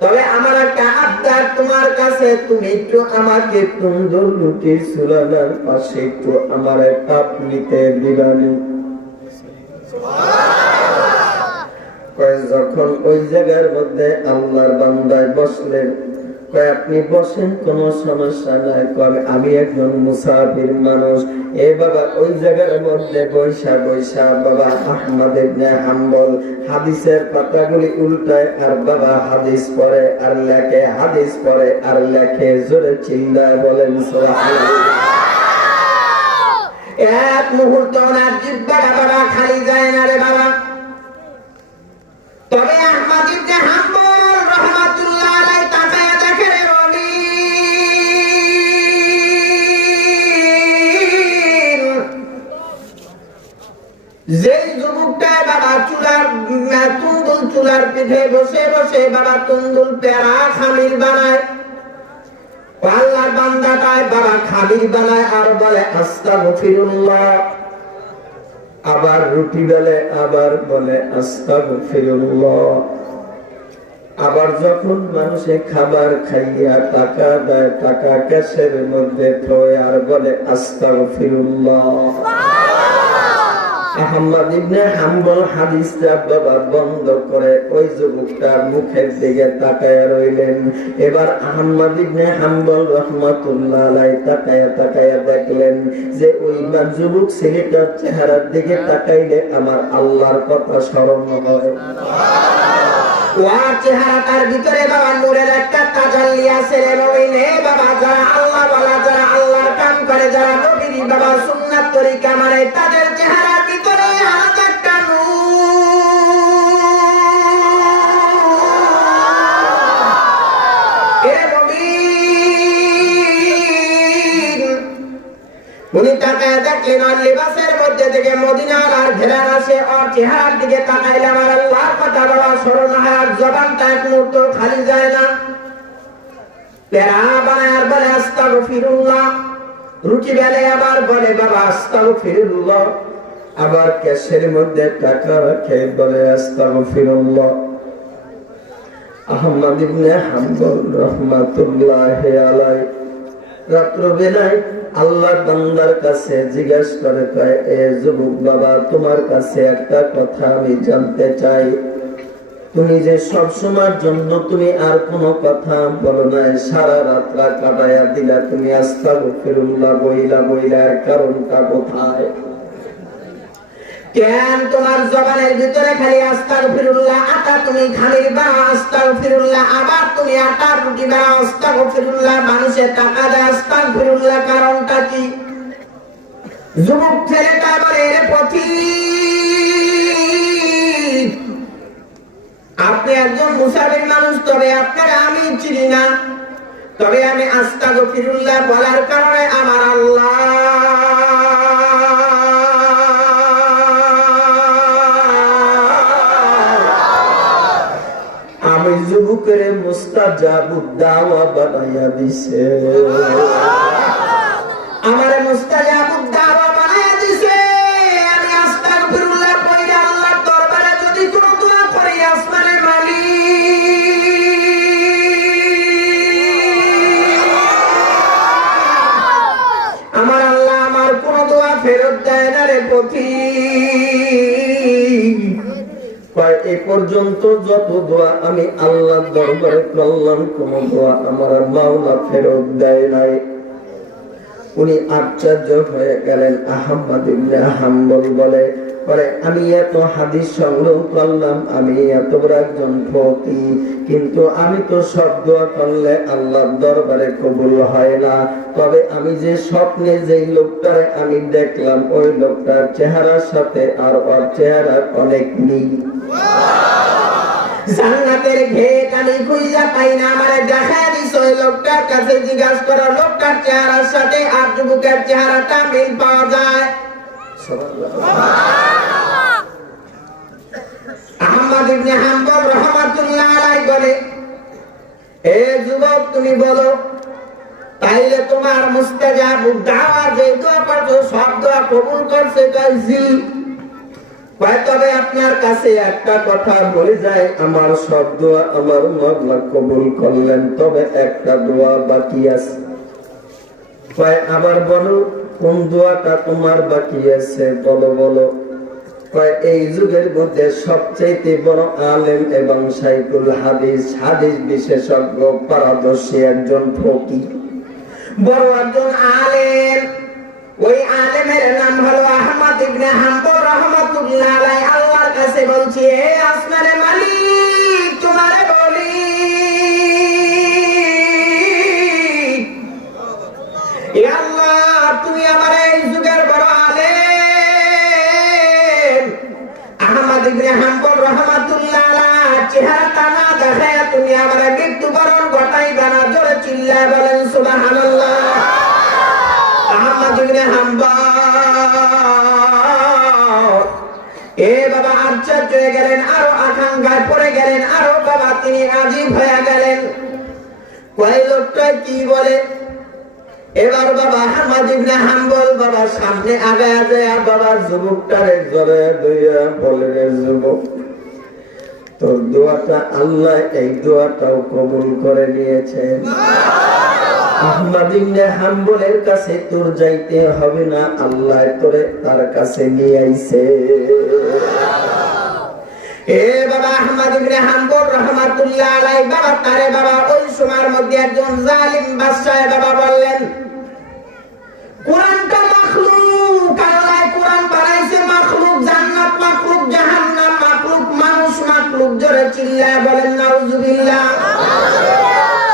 তবে আমার একটা আবদার তোমার কাছে, তুমি একটু আমাকে তন্দুর রুটির চুলার পাশে একটু আমার তাপ নিতে দিবানি। যখন ওই জায়গার মধ্যে আল্লাহর বান্দায় বসলেন, আপনি বসেন, কোন সমস্যা নাই। আমি একজন মুসাফির মানুষ। বাবা ওই জায়গার মধ্যে বৈশা বৈশা বাবা আহমদ ইবনে হাম্বল হাদিসের পাতাগুলি উল্টায় আর বাবা হাদিস পড়ে আর লেখে, হাদিস পড়ে আর লেখে। জোরে চিল্লায় বলেন সুবহানাল্লাহ। এক মুহূর্ত ওনার জিহ্বাটা বাবা খালি যায় না রে বাবা। তবে আহমদ ইবনে হাম্বল রাহমাতুল্লাহ আলাইহি তাকায়া দেখে রে রবি, যেই যুবকটা বাবা চুলার পিঠে বসে বসে বাবা তন্দুল পেড়া খামির বানায়, আল্লাহর বান্দাটায় বাবা খামির বানায় আর বলে আস্তাগফিরুল্লাহ। আবার রুটি বেলে আবার বলে আস্তাগফিরুল্লাহ। আবার যখন মানুষে খাবার খাইয়া টাকা দেয়, টাকা ক্যাশের মধ্যে থয় আর বলে আস্তাগফিরুল্লাহ। আহমদ ইবনে হাম্বল হাদিসটা বাবা বন্ধ করে ওই যুবকটার মুখের দিকে তাকায় রইলেন। এবার আহমদ ইবনে হাম্বল রাহমাতুল্লাহ আলাইহি তাকায়া দেখলেন যে ওই যুবক ছেলেটার চেহারার দিকে তাকাইলে আমার আল্লাহর কথা স্মরণ হয়। ওর চেহারাটার ভিতরে বাবা নূরের একটা তাজাল্লি আছে রে মুমিনে বাবা। যারা আল্লাহ বলা, যারা আল্লাহর কাম করে, যারা নবীর বাবা সুন্নাত তরিকা মানে, তাদের চেহারার ভিতরে আলাদা একটা উনি তাকায় দেখলেন আর লিবাসের মধ্যে থেকে মদিনার আর ঘেরান আসে। ওর চেহারার দিকে তাকাইলে আমার আল্লাহর কথা বাবা স্মরণ হয়। আর জবানটা এক মুহূর্ত খালি যায় না। পেরা বানায় আর বলে আস্তাগফিরুল্লাহ, রুটি বেলে আবার বলে বাবা আস্তাগফিরুল্লাহ, আবার ক্যাশের মধ্যে টাকা রাখে বলে আস্তাগফিরুল্লাহ। আহমদ ইবনে হাম্বল রাহমাতুল্লাহি আলাইহি রাত্র বেলায় আল্লাহর বান্দার কাছে জিজ্ঞাসা করে, কয় এ যুবক বাবা, তোমার কাছে একটা কথা আমি জানতে চাই। তুমি যে সব সময়ের জন্য তুমি আর কোনো কথা বলো নাই, সারা রাত কাটায়া দিলা তুমি আস্তাগফিরুল্লাহ বইলা এর কারণটা কোথায়? কেন তোমার জবানের ভিতরে খালি আস্তাগফিরুল্লাহ, আটা তুমি খালির বা আস্তাগফিরুল্লাহ, আবার তুমি আটার রুটি বা আস্তাগফিরুল্লাহ, মানুষের টাকা দেয় আস্তাগফিরুল্লাহ, কারণটা কি? যুবক ছেলেটা বলে, এর পথিক, আপনি একজন মুসাফির মানুষ, তবে আপনারা আমি চিনি না, তবে আমি আস্তাগফিরুল্লাহ বলার কারণে আমার আল্লাহ যুবকের মুস্তাজাবুদ দাওয়া বানাইয়া দিছে, আমারে মুস্তাজাবুদ দাওয়া বানাইয়া দিছে। আমি আস্তাগফিরুল্লাহ কইরা আল্লাহর দরবারে যদি কোনো দোয়া করি, আসমানের মালিক আমার আল্লাহ আমার কোনো দোয়া ফেরত দেয় না রে পথিক। এ পর্যন্ত যত দোয়া আমি আল্লাহর দরবারে করলাম, কোন দোয়া আমার মাওলা ফেরত দেয় নাই। উনি আশ্চর্য হয়ে গেলেন। আহমদ ইবনে হাম্বল বলে, আমি এত হাদিস সংগ্রহ করলাম, আমি এত বড় একজন ফকিহ, কিন্তু আমি তো সব দোয়া করলে আল্লাহর দরবারে কবুল হয় না। তবে আমি যে স্বপ্নে যেই লোকটারে আমি দেখলাম, ওই লোকটার চেহারার সাথে আর ওর চেহারার অনেক মিল। জান্নাতের গেট আমি খুঁজে পাই না, আমারে দেখায় দিছ ওই লোকটার কাছে জিজ্ঞাসা করো, লোকটার চেহারার সাথে আর যুবকের চেহারাটা মিল পাওয়া যায়। আহমদ ইবনে হাম্বল রাহমাতুল্লাহ আলাইহি বলে, এ যুবক তুমি বলো, তাইলে তোমার মুস্তাজাবুদ দাওয়া যে দোয়া করছো সব দোয়া কবুল করছে? জি। তবে আপনার কাছে একটা কথা বলে যায়, আমার সব দোয়া আমার মাওলা কবুল করলেন, তবে একটা দোয়া বাকি আছে। আবার বলো কোন দোয়াটা তোমার বাকি আছে? বলো। এই যুগের মধ্যে সবচেয়ে বড় আলেম এবং শাইখুল হাদিস, হাদিস বিশেষজ্ঞ, পারদর্শী একজন ফকিহ, বড় একজন আলেম, ওই আলেমের নাম হলো আহমদ ইবনে হাম্বল রাহমাতুল্লাহ আলাইহি। আল্লাহর কাছে বলছি, হে আসমানের মালিক, তোমারে বলি, হে আল্লাহ, তুমি আমার এই যুগের বড় আলেম আহমদ ইবনে হাম্বল রাহমাতুল্লাহ আলাইহি চেহারাটা না দেখায়া তুমি আমার মৃত্যুবরণ ঘটাইবা না। জোরে চিল্লায় বলেন সুবহানাল্লাহ। আহমদ ইবনে হাম্বল এ বাবা আশ্চর্য হয়ে গেলেন, আরো আকাঙ্ক্ষায় পড়ে গেলেন, আরো বাবা তিনি আজীব হয়ে গেলেন। ওই লোকটা কি বলে? এবার বাবা আহমদ ইবনে হাম্বল বাবা সামনে আগায়া যায়, বাবা যুবকটারে জড়ে ধইরা বলে, রে যুবক, তোর দোয়াটা আল্লাহ এই দোয়াটাও কবুল করে নিয়েছেন। আহমদ ইবনে হাম্বলের কাছে তোর যাইতে হবে না, আল্লাহ তোরে তার কাছে নিয়ে আইছে। এ বাবা আহমদ ইবনে হাম্বল রাহমাতুল্লাহ আলাইহি বাবা তারে বাবা ওই সময়ের মধ্যে একজন জালিম বাদশা বাবা বললেন, কোরআনটা মাখলুক, আল্লাহ কোরআন বানাইছে মাখলুক, জান্নাত মাখলুক, জাহান্নাম মাখলুক, মানুষ মাখলুক। জোরে চিল্লায় বলেন নাউজুবিল্লাহ।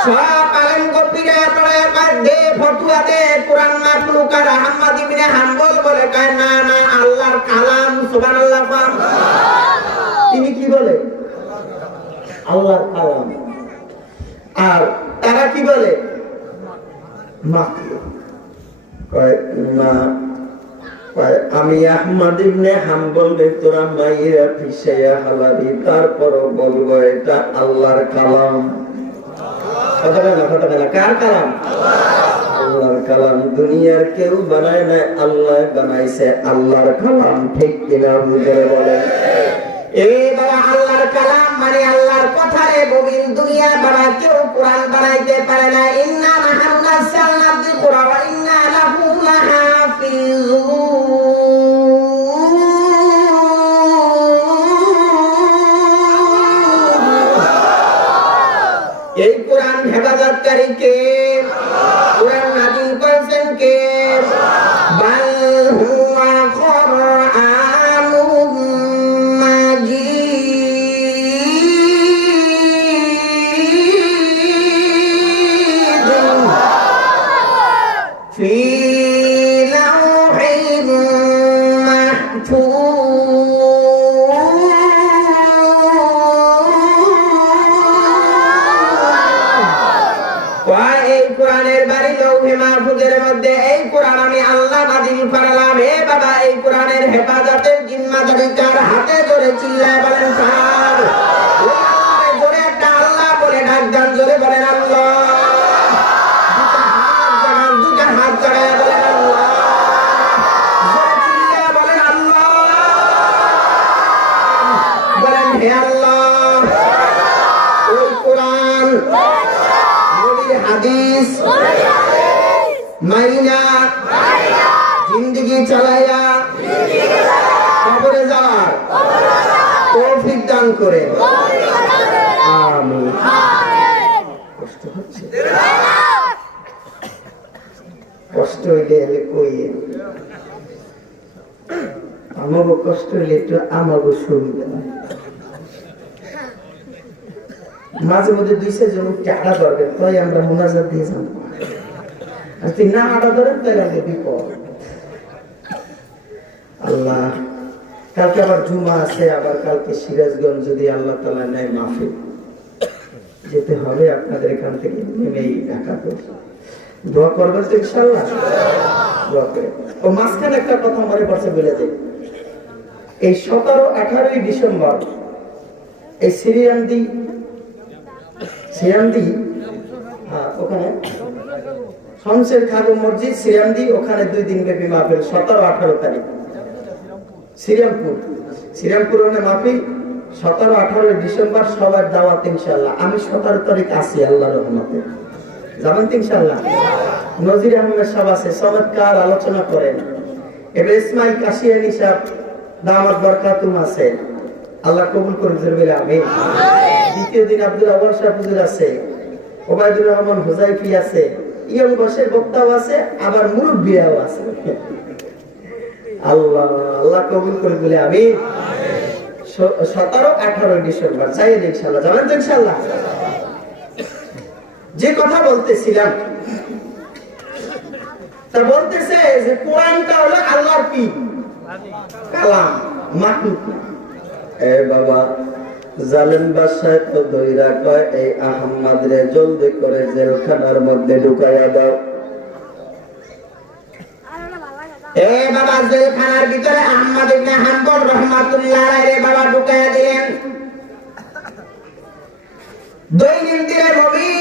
সব আলেম গোপীরা পড়ে দে ফতোয়া দে কোরআন মাখলুক, আর আহমদ ইবনে হাম্বল বলে কয় না না আল্লাহর কালাম। সুবহানাল্লাহ। তিনি কি বলে? আল্লাহর কালাম। আর তারা কি বলে? মাখলুক। কয় না, কয় আমি আহমদ ইবনে হাম্বল রে তোরা মাইরা ফিসাইয়া হালাবি, তারপরও বলবো এটা আল্লাহর কালাম। কার কালাম? আল্লাহর কালাম। দুনিয়ার কেউ বানায় নাই, আল্লাহ বানাইছে আল্লাহর কালাম। ঠিক কিনা বুঝে বলেন? এই বাবা আল্লাহর কালাম মানে আল্লাহর কথা রে ববিন। দুনিয়া বাবা কেউ কোরআন বানাইতে পারে না। ইন্না নাহনু নাযালনা যিকরা ওয়া ইন্না লাহু লাহাফিজুন। এই কোরআন হেফাজতকারী কে? কোরআন নাযিল করেছেন কে? বাল হুয়া কুরআনুম মাজিদ ফি লাওহিন মাহফুজ। মাহফুজের মধ্যে এই কোরআন আমি আল্লাহ নাযিল করলাম। হে বাবা এই কোরআনের হেফাজতের জিম্মাদারি কার হাতে? জোরে চিল্লায় বলেন কার? ওই আল্লাহর জোরে একটা আল্লাহ বলে ডাক দেন, জোরে বলেন আল্লাহ। দুটা হাত জড়ায় বলেন আল্লাহ। জোরে চিল্লায় বলেন আল্লাহ। বলেন হে আল্লাহ ওই কোরআন নবীর হাদিস মাইনা জিন্দেগি চালাইয়া কবরে যাওয়ার তৌফিক দান করে। আমিন। কষ্ট হচ্ছে? কষ্ট হইলে কইয়ে, আমাগো কষ্ট হইলে একটু আমাগো সুবিধা। মাঝে মধ্যে 2-4 জন টাকা দরকার, তাই আমরা মুনাজাত দিয়ে যাবো। না আটা ধরেন তাহলে বিপদ। আল্লাহ কালকে আবার জুমা আছে, আবার কালকে সিরাজগঞ্জ যদি আল্লাহ তাআলা নেয় মাহফিল যেতে হবে আপনাদের এখান থেকে নেমেই ঢাকাতে। দোয়া করবেন তো ইনশাআল্লাহ? দোয়া করে। ও মাঝখানে একটা কথা মনে পড়ছে বলে যাই। এই 17-18 ডিসেম্বর এই সিরিয়ান্দি ওখানে শমশের খান মসজিদ সিরিয়ান্দি, ওখানে 2 দিন ব্যাপী মাহফিল 17-18 তারিখ শ্রীরামপুর মাহফিল 17-18 ডিসেম্বর। সবার দাওয়াত ইনশাআল্লাহ। আমি 17 তারিখ আসি আল্লাহর রহমতে। যাবেন তো ইনশাআল্লাহ? নজির আহমেদ সাহেব আছে, চমৎকার আলোচনা করেন। এবার ইসমাইল কাশিয়ানি সাহেব দাওয়াত বরকাতুম আছে, আল্লাহ কবুল করুন। আমিন। দ্বিতীয় দিন আব্দুল আওয়াল সাহেব হুজুর আছে, ওবায়দুর রহমান হুজাইফি আছে, ইয়ং বসের বক্তাও আছে, আবার মুরব্বিয়াও আছে। আল্লাহ আল্লাহ কবুল করে বলে আমিন। 17-18 ডিসেম্বর চাই ইনশাআল্লাহ। যাবেন তো ইনশাআল্লাহ? যে কথা বলতেছিলাম তা বলতেছে যে কোরআনটা হলো আল্লাহর কি কালাম, মাখলুক। এ বাবা জালেম বাদশা তো দইরা কয় এই আহমদ রে জলদি করে জেলখানার মধ্যে ঢুকাইয়া দাও। এ বাবা জেলখানার ভিতরে আহমদ ইবনে হাম্বল রাহমাতুল্লাহ আলাইহি বাবা ঢুকাইয়া দিলেন। দৈনিক দিনে মুমিন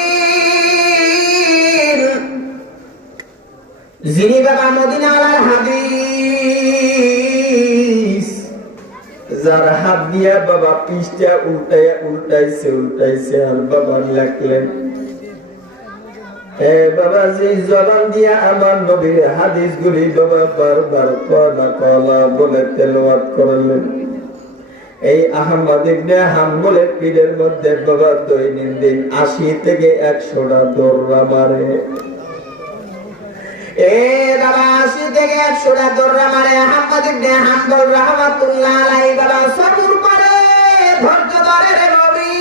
যিনি বাবা মদিনার হাদিস, যার হাত দিয়া বাবা পৃষ্ঠা উল্টাইছে আর বাবা লিখলেন এ বাবা যে জবান দিয়া আমার নবীর হাদিসগুলি বাবা বারবার কলা কলা বলে তেলাওয়াত করলেন, এই আহমদ ইবনে হাম্বলের পীরের মধ্যে বাবা দৈনন্দিন 80 থেকে 100টা দৌড়া মারে। এ বাবা 80 থেকে 100টা দৌড়া মারে আহমদ ইবনে হাম্বল রাহমাতুল্লাহ আলাইহি। বাবা সবুর করে ধৈর্য ধরে রে নবী।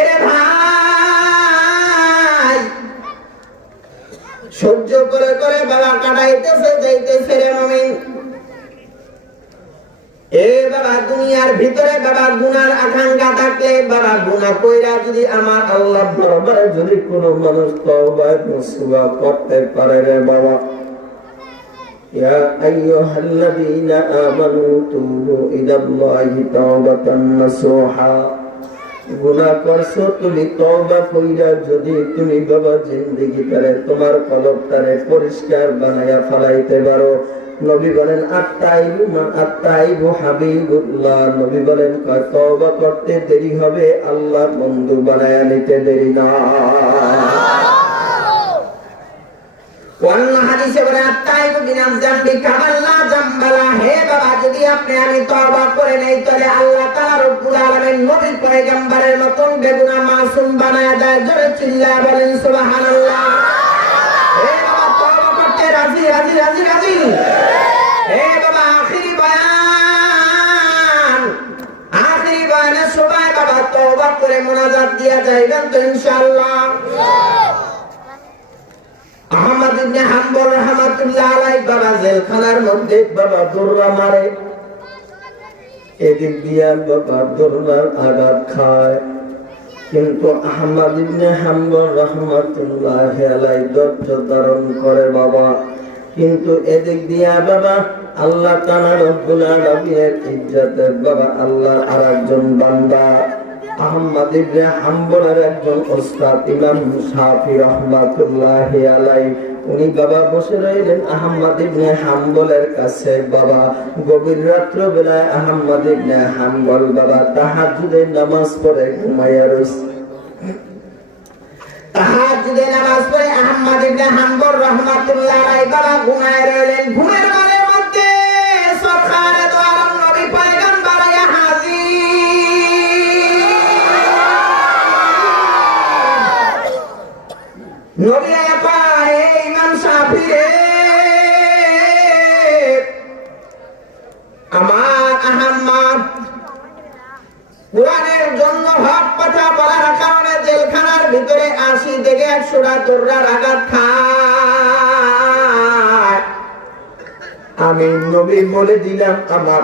এরে ভাই সহ্য করে করে বাবা কাটাইতেছে যাইতেছে রে মুমিন। এ বাবা দুনিয়ার ভিতরে বাবা গুনার আকাঙ্ক্ষা থাকলে বাবা গুনাহ কইরা যদি আমার আল্লাহর দরবারে যদি কোনো মানুষ তওবা নসুবা করতে পারে রে বাবা, ইয়া আইয়ুহাল্লাযীনা আমানু তুবু ইলাল্লাহি তাওবাতান নাসুহা। গুনাহ করছো তুমি তওবা কইরা যদি তুমি বাবা জিন্দেগিটারে তোমার কলবটারে পরিষ্কার বানায়া ফেলাইতে পারো, নবী বলেন আত্তাইবু হাবিবুল্লাহ। নবী বলেন তওবা করতে দেরি হবে, আল্লাহর বন্ধু বানায়া নিতে দেরি না। অন্য হাদিসে বলে আত্তাইবু বিনাম জামবি কামাল্লা জামবালা। হে বাবা যদি আপনি আমি তওবা করে নেই তাহলে আল্লাহ তাআলা রব্বুল আলামিন নবী পয়গম্বরের মতন বেগুনাহ মাসুম বানায়া দেয়। জোরে চিল্লায়া বলেন সুবহানাল্লাহ। হে বাবা তওবা করতে রাজি রাজি রাজি রাজি। হে বাবা আখিরি বয়ানে সবাই বাবা তওবা করে মুনাজাত দিয়া যাইবেন তো ইনশাআল্লাহ। আহমদ ইবনে হাম্বল রাহমাতুল্লাহ আলাইহি বাবা জেলখানার মধ্যে বাবা দৌড়া মারে, এদিক দিয়া বাবা দৌড়ার আঘাত খায়, কিন্তু আহমদ ইবনে হাম্বল রাহমাতুল্লাহ আলাইহি ধৈর্য ধারণ করে বাবা। কিন্তু এদিক দিয়া বাবা আল্লাহ তাআলা রব্বুল আলামিনের ইজ্জতের বাবা আল্লাহ আরেকজন বান্দা আহমদ ইবনে হাম্বলের একজন ওস্তাদ ইমাম শাফি রাহমাতুল্লাহি আলাইহি, উনি বাবা বসে রইলেন আহমদ ইবনে হাম্বলের কাছে। বাবা গভীর রাত্র বেলায় আহমদ ইবনে হাম্বল বাবা তাহাজ্জুদের নামাজ পড়ে ঘুমাইয়া রইছে। তাহাজ্জুদের নামাজ পড়ে আহমদ ইবনে হাম্বল রাহমাতুল্লাহ আলাইহি বাবা ঘুমায় রইলেন। ঘুমের ঘরের মধ্যে সরকারে দো আলম নবী পয়গম্বর নবী পায় ইমাম শাফি রে আমার আহমদ কোরআনের জন্য হক কথা বলার কারণে জেলখানার ভিতরে 80 থেকে 100টা দৌড়ার আঘাত খায়। আমি নবী বলে দিলাম আমার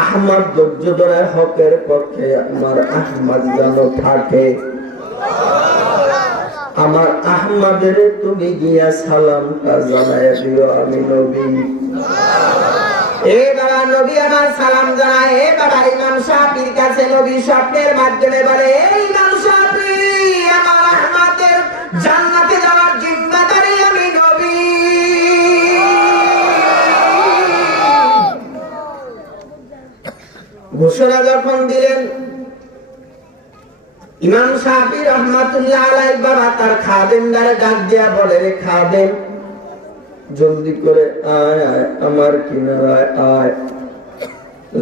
আহমদ ধৈর্য ধরে হকের পক্ষে আমার আহমদ যেন থাকে। আমার আহমদের তুমি গিয়া সালামটা জানায় দিও আমি নবী। এ বাবা নবী আমার সালাম জানায়। এ বাবা ইমাম শাফির কাছে নবী স্বপ্নের মাধ্যমে বলে, এই ইমাম শাফি আমার আহমদের জান্নাতে যাওয়ার জিম্মাদারি আমি নবী। ঘোষণা যখন দিলেন ইমাম শাফি রাহমাতুল্লাহ আলাইহি বাবা তার খাদেমদারে ডাক দিয়া বলে, রে খাদেম জলদি করে আয় আয় আমার কিনারায় আয়।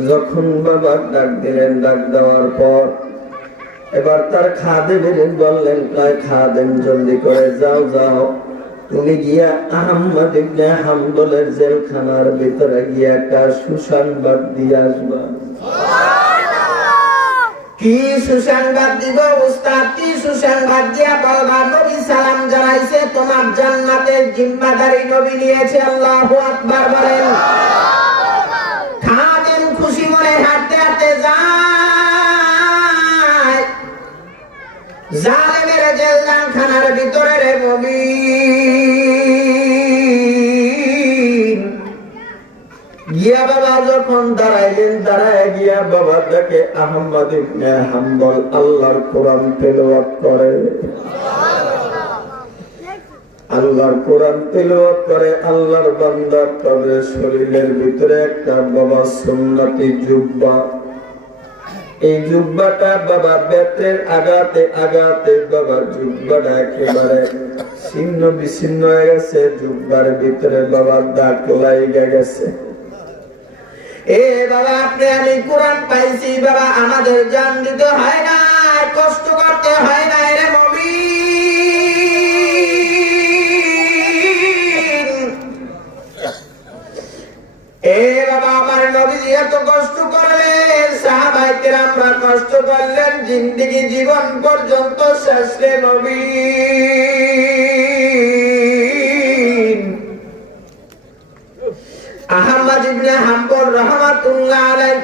যখন বাবা ডাক দিলেন, ডাক দেওয়ার পর এবার তার খাদেমের বললেন, খাদেম জলদি করে যাও যাও, তুমি গিয়া আহমদ ইবনে হাম্বলের জেলখানার ভিতরে গিয়া একটা সুসংবাদ দিয়ে আসবা। কি সুসংবাদ দিব উস্তাদ? কি সুসংবাদ দিয়া বলবা? নবী সালাম জানাইছে, তোমার জান্নাতের জিম্মাদারি নবী নিয়েছে। আল্লাহু আকবার বলেন। খাদেম খুশি মনে হাঁটতে হাঁটতে যায় জালেমের জেলখানার ভিতরে রে নবী। গিয়া বাবা যখন দাঁড়াইলেন, দাঁড়ায় গিয়া বাবা দেখে আহমদ ইবনে হাম্বল আল্লাহর কোরআন তেলাওয়াত করে। আল্লাহর কোরআন তেলাওয়াত করে আল্লাহর বান্দা তবে শরীরের ভিতরে একটা বাবা সুন্নতি জুব্বা এই জুব্বাটা বাবা বেতের আঘাতে আঘাতে বাবা জুব্বাটা একেবারে ছিন্ন বিচ্ছিন্ন হয়ে গেছে, জুব্বার ভিতরে বাবা দাগ লাগিয়ে গেছে। এ বাবা আপনি আমি কোরআন পাইছি বাবা, আমাদের জান দিতে হয় না, কষ্ট করতে হয় না রে মুমিন। এ বাবা আমার নবীজি এত কষ্ট করলেন, সাহাবায়ে কেরামরা কষ্ট করলেন, জিন্দেগি জীবন পর্যন্ত শেষ রে নবী। আহমদ ইবনে হাম্বল রাহমাতুল্লাহ আলাইহি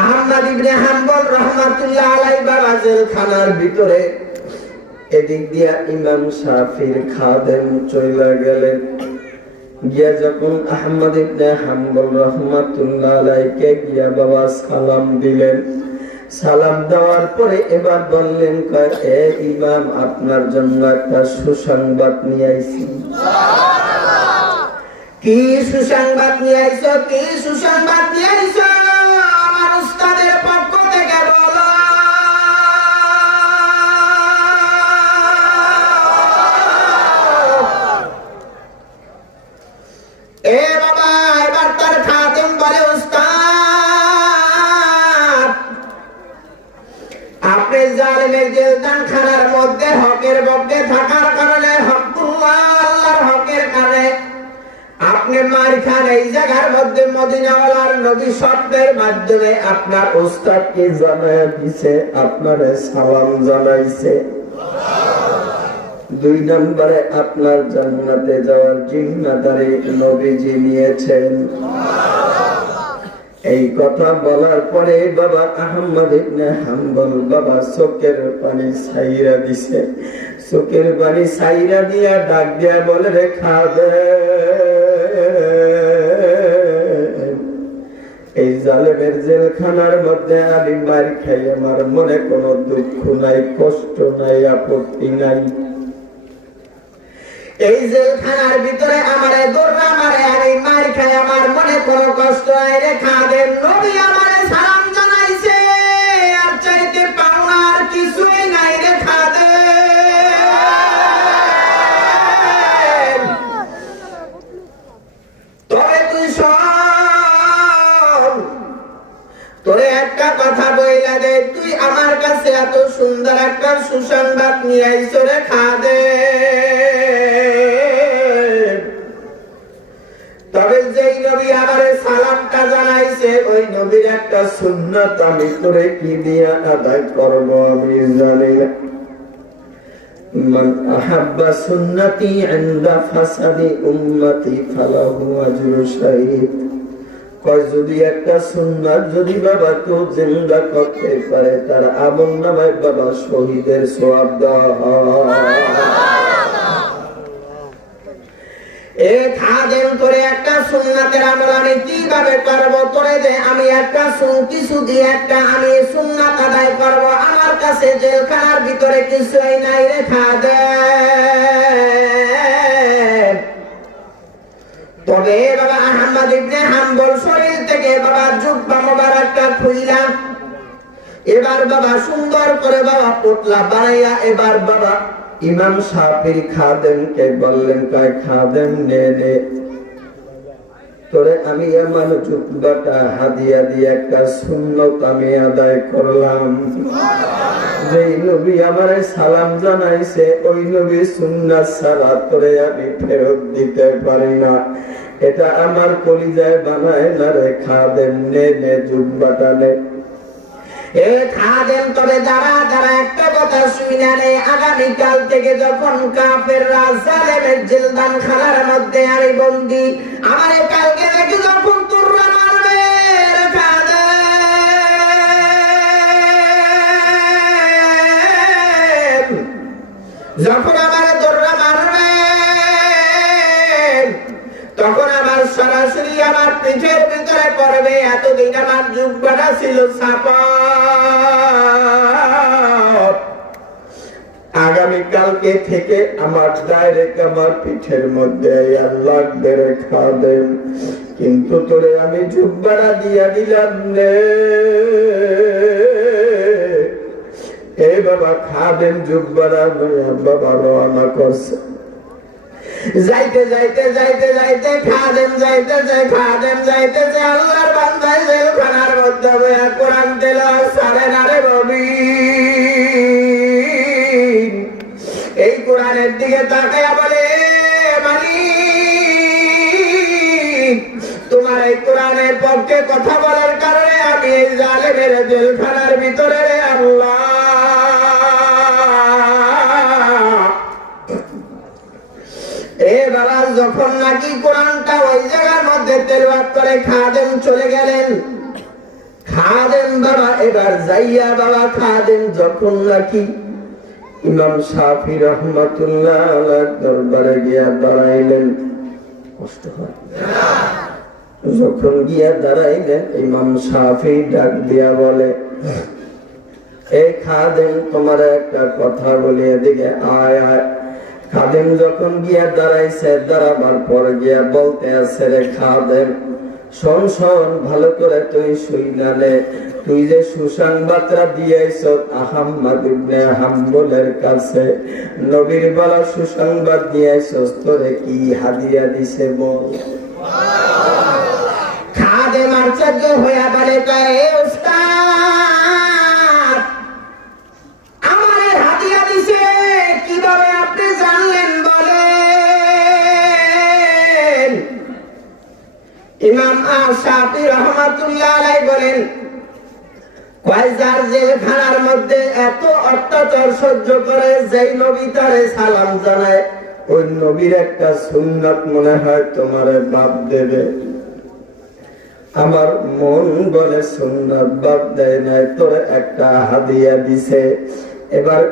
আহমদ ইবনে হাম্বল রাহমাতুল্লাহ আলাইহি বাবা জেলখানার ভিতরে, এদিক দিয়া ইমাম শাফির খাদেম চলে গেলেন। গিয়া যখন আহমদ ইবনে হাম্বল রাহমাতুল্লাহ আলাইহিকে গিয়া বাবা সালাম দিলেন, সালাম দেওয়ার পরে এবার বললেন, এ ইমাম আপনার জন্য একটা সুসংবাদ নিয়ে আইছি। কি সুসংবাদ নিয়ে আইছো? কি সুসংবাদ নিয়ে আইছো? আমার উস্তাদের পক্ষ থেকে বলো। এ বাবা এবার তার খাদেম বলে, উস্তাদ আপনি জালেমের জেলখানার মধ্যে হকের পক্ষে থাকার কারণে, হকুল্লাহ আল্লাহর হকের কারণে আপনি মার খান। এই জায়গার মধ্যে মদিনাওয়ালার নবী স্বপ্নের মাধ্যমে আপনার উস্তাদকে জানায় দিছে, আপনারে সালাম জানাইছে। 2 নম্বরে আপনার জান্নাতে যাওয়ার জিম্মাদারি নবীজি নিয়েছেন। এই কথা বলার পরে বাবা আহমদ ইবনে হাম্বল বাবা চোখের পানি ছাইরা দিছে। চোখের পানি ছাইরা দিয়া ডাক দিয়া বলে, রে খাদেম, এই জালেমের জেলখানার মধ্যে আমি মার খাই, আমার মনে কোনো দুঃখ নাই, কষ্ট নাই, আপত্তি নাই। এই জেলখানার ভিতরে আমারে দৌড়া মারে, আমি মার খাই, আমার মনে কোনো কষ্ট নাই রে খাদেম। নবী আমারে সালাম জানাইছে, আর চাইতে পাওনা আর কিছুই নাই রে খাদেম। তবে তুই শোন, তোরে একটা কথা বইলা দে, তুই আমার কাছে এত সুন্দর একটা সুসংবাদ নিয়ে আইছো রে খাদেম। তবে যেই নবী আমারে সালামটা জানাইছে, ওই নবীর একটা সুন্নাত আমি তোরে কি দিয়া আদায় করব আমি জানি না। মান আহাব্বা সুন্নতি ইনদা ফাসাদি উম্মতি ফালাহু আজরু শাহীদ। যদি একটা সুন্নাত যদি বাবা কেউ জিন্দা করতে পারে, তার আমলনামায় বাবা শহীদের সওয়াব দেওয়া হয়। এ খাদেম তোরে একটা সুন্নাতের আমল আমি কিভাবে করবো? তোরে যে আমি একটা কিছু দিয়ে একটা আমি সুন্নাত আদায় করবো, আমার কাছে জেলখানার ভিতরে কিছুই নাই রে খাদেম। তবে বাবা আহমদ ইবনে হাম্বল শরীর থেকে বাবা জুব্বা মোবারকটা খুইলাম, এবার বাবা সুন্দর করে বাবা পুতলা বানাইয়া এবার বাবা ইমাম শাফির খাদেমকে বললেন, খাদেম নে নে, তোরে আমি আমার জুব্বাটা হাদিয়া দিয়ে একটা সুন্নত আমি আদায় করলাম। যেই নবী আমারে সালাম জানাইছে, ওই নবী সুন্নাত ছাড়া তোরে আমি ফেরত দিতে পারি না। এটা আমার কলিজায় বানায় না রে খাদেম, নে নে জুব্বাটা নে। এ খাদেম তবে যারা যারা একটা কথা শুনে নে, আগামীকাল থেকে যখন কাফেররা জালেমের জেলখানার মধ্যে আমি বন্দী, আমারে কালকে থেকে যখন তোররা মারবে রে খাদেম, যখন আমারে তোররা মারবে তখন আমার সরাসরি আমার পিঠের ভিতরে পড়বে। এতদিন আমার জুব্বাটা ছিল ছাপা, আগামীকালকে থেকে আমার ডাইরেক্ট আমার পিঠের মধ্যে আল্লাহ বেড়ে খাদেম, কিন্তু তোরে আমি জুব্বাটা দিয়া দিলাম রে। এই বাবা খাদেম জুব্বাটা বাবা রওনা করছে। যাইতে যাইতে যাইতে যাইতে খাদেম যাইতেছে, খাদেম যাইতেছে, আল্লাহর বান্দা জেলখানার মধ্যে কোরআন তেলাওয়াত সারে না রে রবি। এই কোরআনের দিকে তাকায়া বলে, মালিক তোমার এই কোরআনের পক্ষে কথা বলার কারণে আমি এই জালেমের জেলখানার ভিতরে রে আল্লাহ। এ বাবা যখন নাকি কোরআনটা ওই জায়গার মধ্যে তেলাওয়াত করে খাদেম চলে গেলেন, খাদেম বাবা এবার যাইয়া বাবা খাদেম যখন নাকি ইমাম শাফি রহমাতুল্লাহ আলাইহির দরবারে গিয়া দাঁড়াইলেন, কষ্ট হয় যখন গিয়া দাঁড়াইলেন, ইমাম শাফি ডাক দিয়া বলে, এই খাদেম তোমার একটা কথা বলি, এদিকে আয় আয়। খাদেম যখন গিয়া দাঁড়াইছে, দাঁড়াবার পর গিয়া বলতে আছে, রে খাদেম শোন শোন ভালো করে তুই শুইনা নে, তুই যে সুসংবাদটা দিয়েছ আহমদ ইবনে হাম্বলের কাছে, নবীর বলা সুসংবাদ দিয়েছ, তোরে কি হাদিয়া দিছে বল। খাদেম আশ্চর্য হইয়া বলে, এ উস্তাদ আমারে হাদিয়া দিছে কিভাবে আপনি জানলেন বলেন। ইমাম শাফি রহমাতুল্লাহ আলাইহি বলেন, কয়জার জেলখানার মধ্যে এত অত্যাচার সহ্য করে যেই নবী তারে সালাম জানায়, ওই নবীর একটা সুন্নাত মনে হয় তোমারে বাপ দেবে। আমার মন বলে সুন্নাত বাপ দেয় নাই, তোরে একটা হাদিয়া দিছে। এবার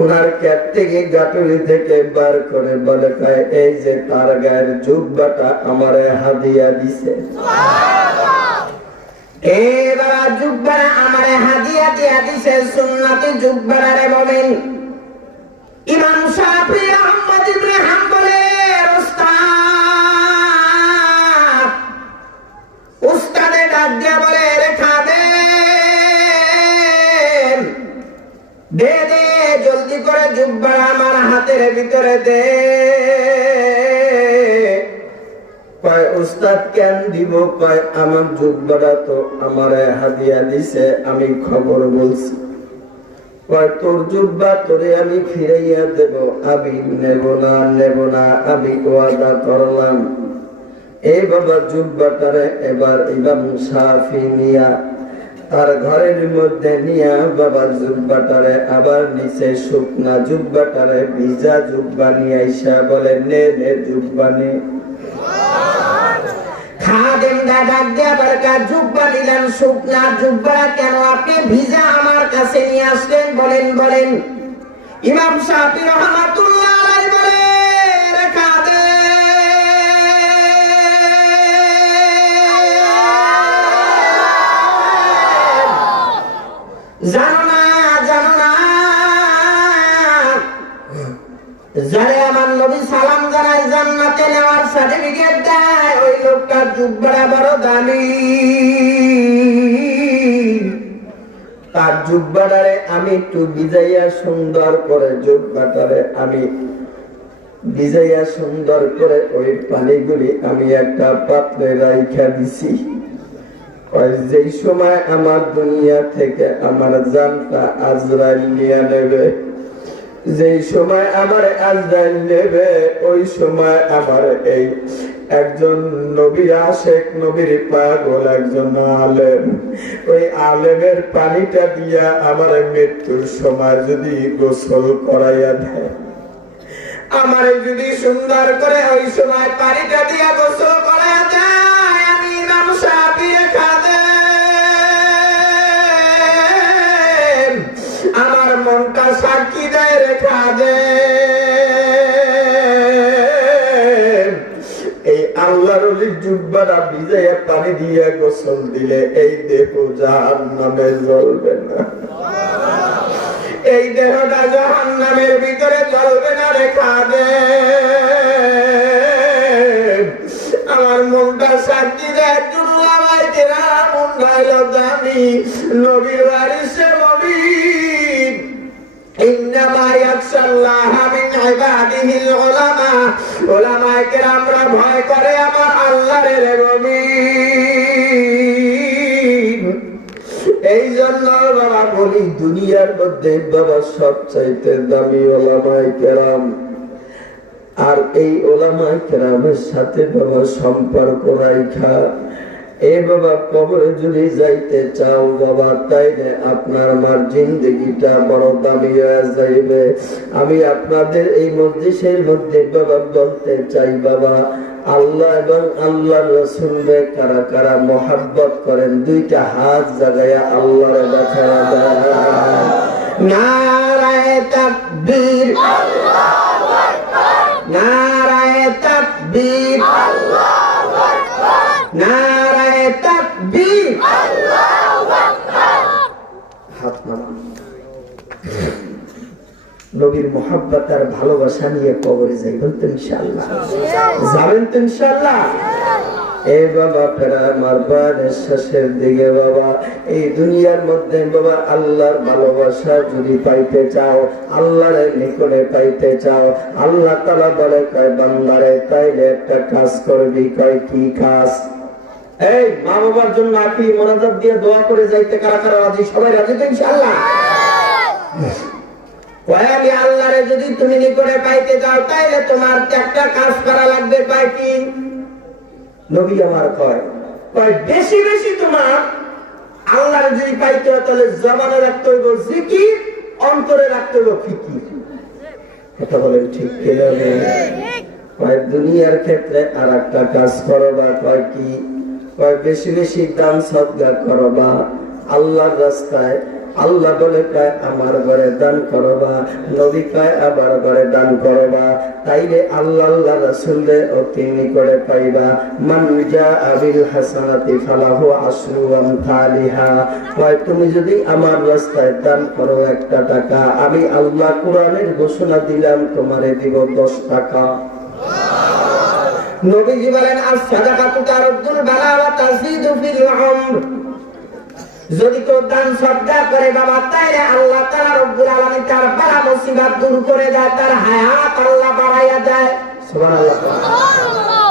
উনার ক্যাপ থেকে গাটুরি থেকে বার করে বলে, এই যে তার গায়ের জুব্বাটা আমারে হাদিয়া দিছে। এবার জুব্বাটা আমারে হাদিয়া দিয়া দিছে, সুন্নতি জুব্বাটা রে বলেন। ইমাম শাফি আহমদ ইবনে হাম্বলের উস্তাদ, উস্তাদে ডাক দিয়া বলে, রে খাদেম দে দে জলদি করে জুব্বাটা আমার হাতের ভিতরে দে। কয় উস্তাদ কেন দিব, কয় আমার জুব্বাটা তো আমারে হাদিয়া দিছে, আমি খবর বলছি। কয় তোর জুব্বা তোরে আমি ফিরাইয়া দেব, আমি নেব না নেব না, আমি ওয়াদা করলাম। এই বাবা জুব্বাটারে এবার ইমাম শাফি নিয়া তার ঘরের মধ্যে নিয়া বাবা জুব্বাটারে আবার নিচে শুকনা জুব্বাটারে ভিজা জুব্বা নিয়ে আইসা বলে, নে নে জুব্বা নে। খাদেম দাদা দেবার জুব্বা নিলেন, শুকনা জুব্বা কেন আপনি ভিজা আমার কাছে নিয়ে আসলেন বলেন বলেন। ইমাম শাফি রহমাতুল্লাহ আলাইহি বলে, রে খাদেম জানো না জানো না, যারে আমার নবী সালাম জানায় জান্নাতে নেওয়ার সার্টিফিকেট দেয়, ওই লোকটার জুব্বাটা বড় দামি। তার জুব্বাটারে আমি একটু ভিজাইয়া সুন্দর করে, জুব্বাটারে আমি ভিজাইয়া সুন্দর করে ওই পানিগুলি আমি একটা পাত্রে রাইখা দিছি। যেই সময় আমার দুনিয়া থেকে আমার জানটা আজরাইল নিয়ে নেবে, যেই সময় আমার আজরাইল নেবে, ওই সময় আমার এই একজন নবীর আশেক, নবীর পাগল একজন আলেম, ওই আলেমের পানিটা দিয়া আমার মৃত্যুর সময় যদি গোসল করাইয়া দেয়, আমার যদি সুন্দর করে ওই সময় পানিটা দিয়া গোসল করাইয়া দেয়, আমি ইমাম শাফি খাদেম আমার মনটা সাক্ষী দেয় রে খাদেম। এই আল্লাহর ওলির জুব্বাটা ভিজাইয়া পানি দিয়া গোসল দিলে এই দেহ জাহান্নামে জ্বলবে না। এই দেহটা জাহান্নামের ভিতরে চলবে না রেখা দে। আমার মনটা সাক্ষী দেয় দুর্লাভাইতেরা মুন্ডাইল দামি নবীর ওয়ারিসে নবী ইন্নামা ইয়াখশাল্লাহা মিন ইবাদিহিল উলামা। উলামায়ে কেরামরা ভয় করে আমার আল্লাহর নবী। এই জন্য বাবা বলি দুনিয়ার মধ্যে বাবা সবচাইতে দামি উলামায়ে কেরাম। আর এই উলামায়ে কেরামের সাথে বাবা সম্পর্ক রাখা। এ বাবা কবরে যদি যাইতে চাও বাবা তাইলে আপনার আমার জিন্দগিটা বড় দামি হয়ে যাইবে। আমি আপনাদের এই মজলিসের মধ্যে বাবা বলতে চাই বাবা আল্লাহ এবং আল্লাহর রাসূলকে কারা কারা মহব্বত করেন দুইটা হাত জাগায়া আল্লাহরে দেখায়া দেন। নারায়ে তাকবীর, আল্লাহু আকবার। নারায়ে তাকবীর, আল্লাহু আকবার। নারায়ে তাকবীর, আল্লাহু আকবার। হাত নামান। নবীর মহব্বত আর ভালোবাসা নিয়ে কবরে যাইবেন তো ইনশাআল্লাহ? যাবেন তো ইনশাআল্লাহ? এ বাবা ফেরা আমার বানের শেষের দিকে বাবা এই দুনিয়ার মধ্যে বাবা আল্লাহর ভালোবাসা যদি পাইতে চাও, আল্লাহর নিকটে পাইতে চাও, আল্লাহ তাআলা বলে কয় বান্দারে তাইলে একটা কাজ করবি। কয় কি কাজ? এই মা বাবার জন্য আপনি মোনাজাত দিয়ে দোয়া করে যাইতে কারা কারা রাজি? সবাই রাজি তো ইনশাআল্লাহ? ওয়ালি আল্লাহরে যদি তুমি নিকটে পাইতে চাও তাইলে তোমার একটা কাজ করা লাগবে। কয় কি? নবী আমার কয় বেশি বেশি তোমার আল্লাহরে যদি পাইতে হয় তাহলে জবানে রাখতে হইব জিকির, অন্তরে রাখতে হইব ফিকির। কথা বলেন ঠিক কিনা? কয় দুনিয়ার ক্ষেত্রে আর একটা কাজ করবা। কয় কি? কয় বেশি বেশি দান সদকা করবা আল্লাহর রাস্তায়। আল্লাহ বলে কয় আমার ঘরে দান করবা, নবী কয় আবার ঘরে দান করবা। তাইলে আল্লাহ আল্লাহ রাসূলের অতি নিকটে পাইবা। মান জাআ বিল হাসানাতি ফালাহু আশরু আমসালিহা। কয় তুমি যদি আমার রাস্তায় দান করো 1 টাকা, আমি আল্লাহ কোরআনের ঘোষণা দিলাম তোমারে দিব 10 টাকা। নবীজি বলেন আস-সাদাকাতু তারুদ্দুল বালা ওয়া তাজিদু ফিল উমর। যদি কেউ দান সদকা করে বাবা তাইলে আল্লাহ তাআলা রব্বুল আলামিন তার বালা মুসিবত দূর করে দেয়, তার হায়াত আল্লাহ বাড়াইয়া দেয়। সুবহানাল্লাহ।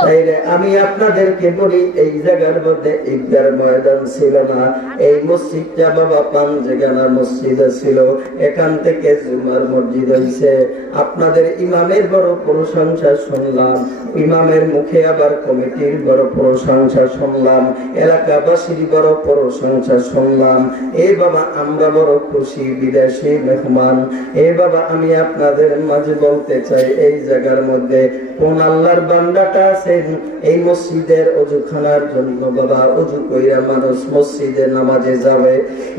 তাইলে আমি আপনাদেরকে বলি এই জায়গার মধ্যে ঈদগাহ ময়দান ছিল না, এই মসজিদটা বাবা পাঞ্জেগানা মসজিদ ছিল, এখান থেকে জুমার মসজিদ হইছে। আপনাদের ইমামের বড় প্রশংসা শুনলাম, ইমামের মুখে আবার কমিটির বড় প্রশংসা শুনলাম, এলাকাবাসীর বড় প্রশংসা শুনলাম। এ বাবা আমরা বড় খুশি, বিদেশি মেহমান। এ বাবা আমি আপনাদের মাঝে বলতে চাই এই জায়গার মধ্যে কোন আল্লাহর বান্দাটা আছেন এই মসজিদের ওযুখানার জন্য বাবা ওযু কইরা মানুষ মসজিদে নামাজে যাবে?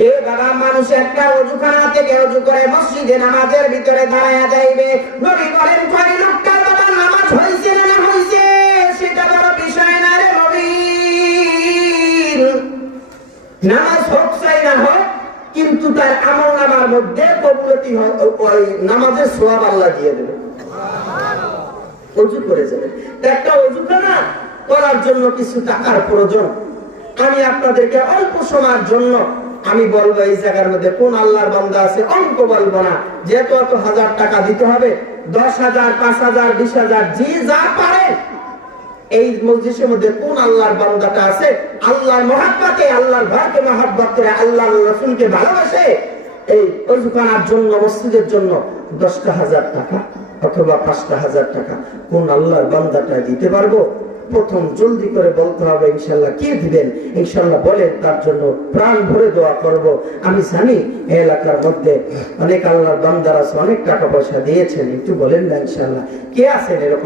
এ বাবা মানুষ একটা ওযুখানা থেকে ওযু করে মসজিদে নামাজের ভিতরে দাঁড়ায়া যাইবে। নবী বলেন কয় লোকটার বাবা নামাজ হইছে না না হইছে সেটা বড় বিষয় না রে নবী। নামাজ হোক চাই না হোক কিন্তু তার আমলনামার মধ্যে কবুলতি হয়, ওই নামাজের সওয়াব আল্লাহ দিয়ে দেবে। ওযু করে যাবে। একটা ওযুখানা করার জন্য কিছু টাকার প্রয়োজন। আমি আপনাদেরকে অল্প সময়ের জন্য আমি বলবো এই জায়গার মধ্যে কোন আল্লাহর বান্দা আছে, অঙ্ক বলবো না, যেহেতু এত 1000 টাকা দিতে হবে, 10,000, 5,000, 20,000 যে যা পারে। এই মসজিদের মধ্যে কোন আল্লাহর বান্দাটা আছে আল্লাহর মহব্বতে, আল্লাহর ঘরকে মহব্বত করে, আল্লাহর রাসূলকে ভালোবাসে, এই ওযুখানার জন্য মসজিদের জন্য 10,000 টাকা অথবা 5,000 টাকা কোন আল্লাহর বান্দাটা দিতে পারবো? প্রথম জলদি করে বলতে হবে ইনশাআল্লাহ। কে দিবেন? ইনশাআল্লাহ বলেন, তার জন্য প্রাণ ভরে দোয়া করব। আমি জানি এই এলাকার মধ্যে অনেক আল্লাহর বান্দারা অনেক টাকা পয়সা দিয়েছেন, একটু বলেন না ইনশাআল্লাহ কে আছেন এরকম?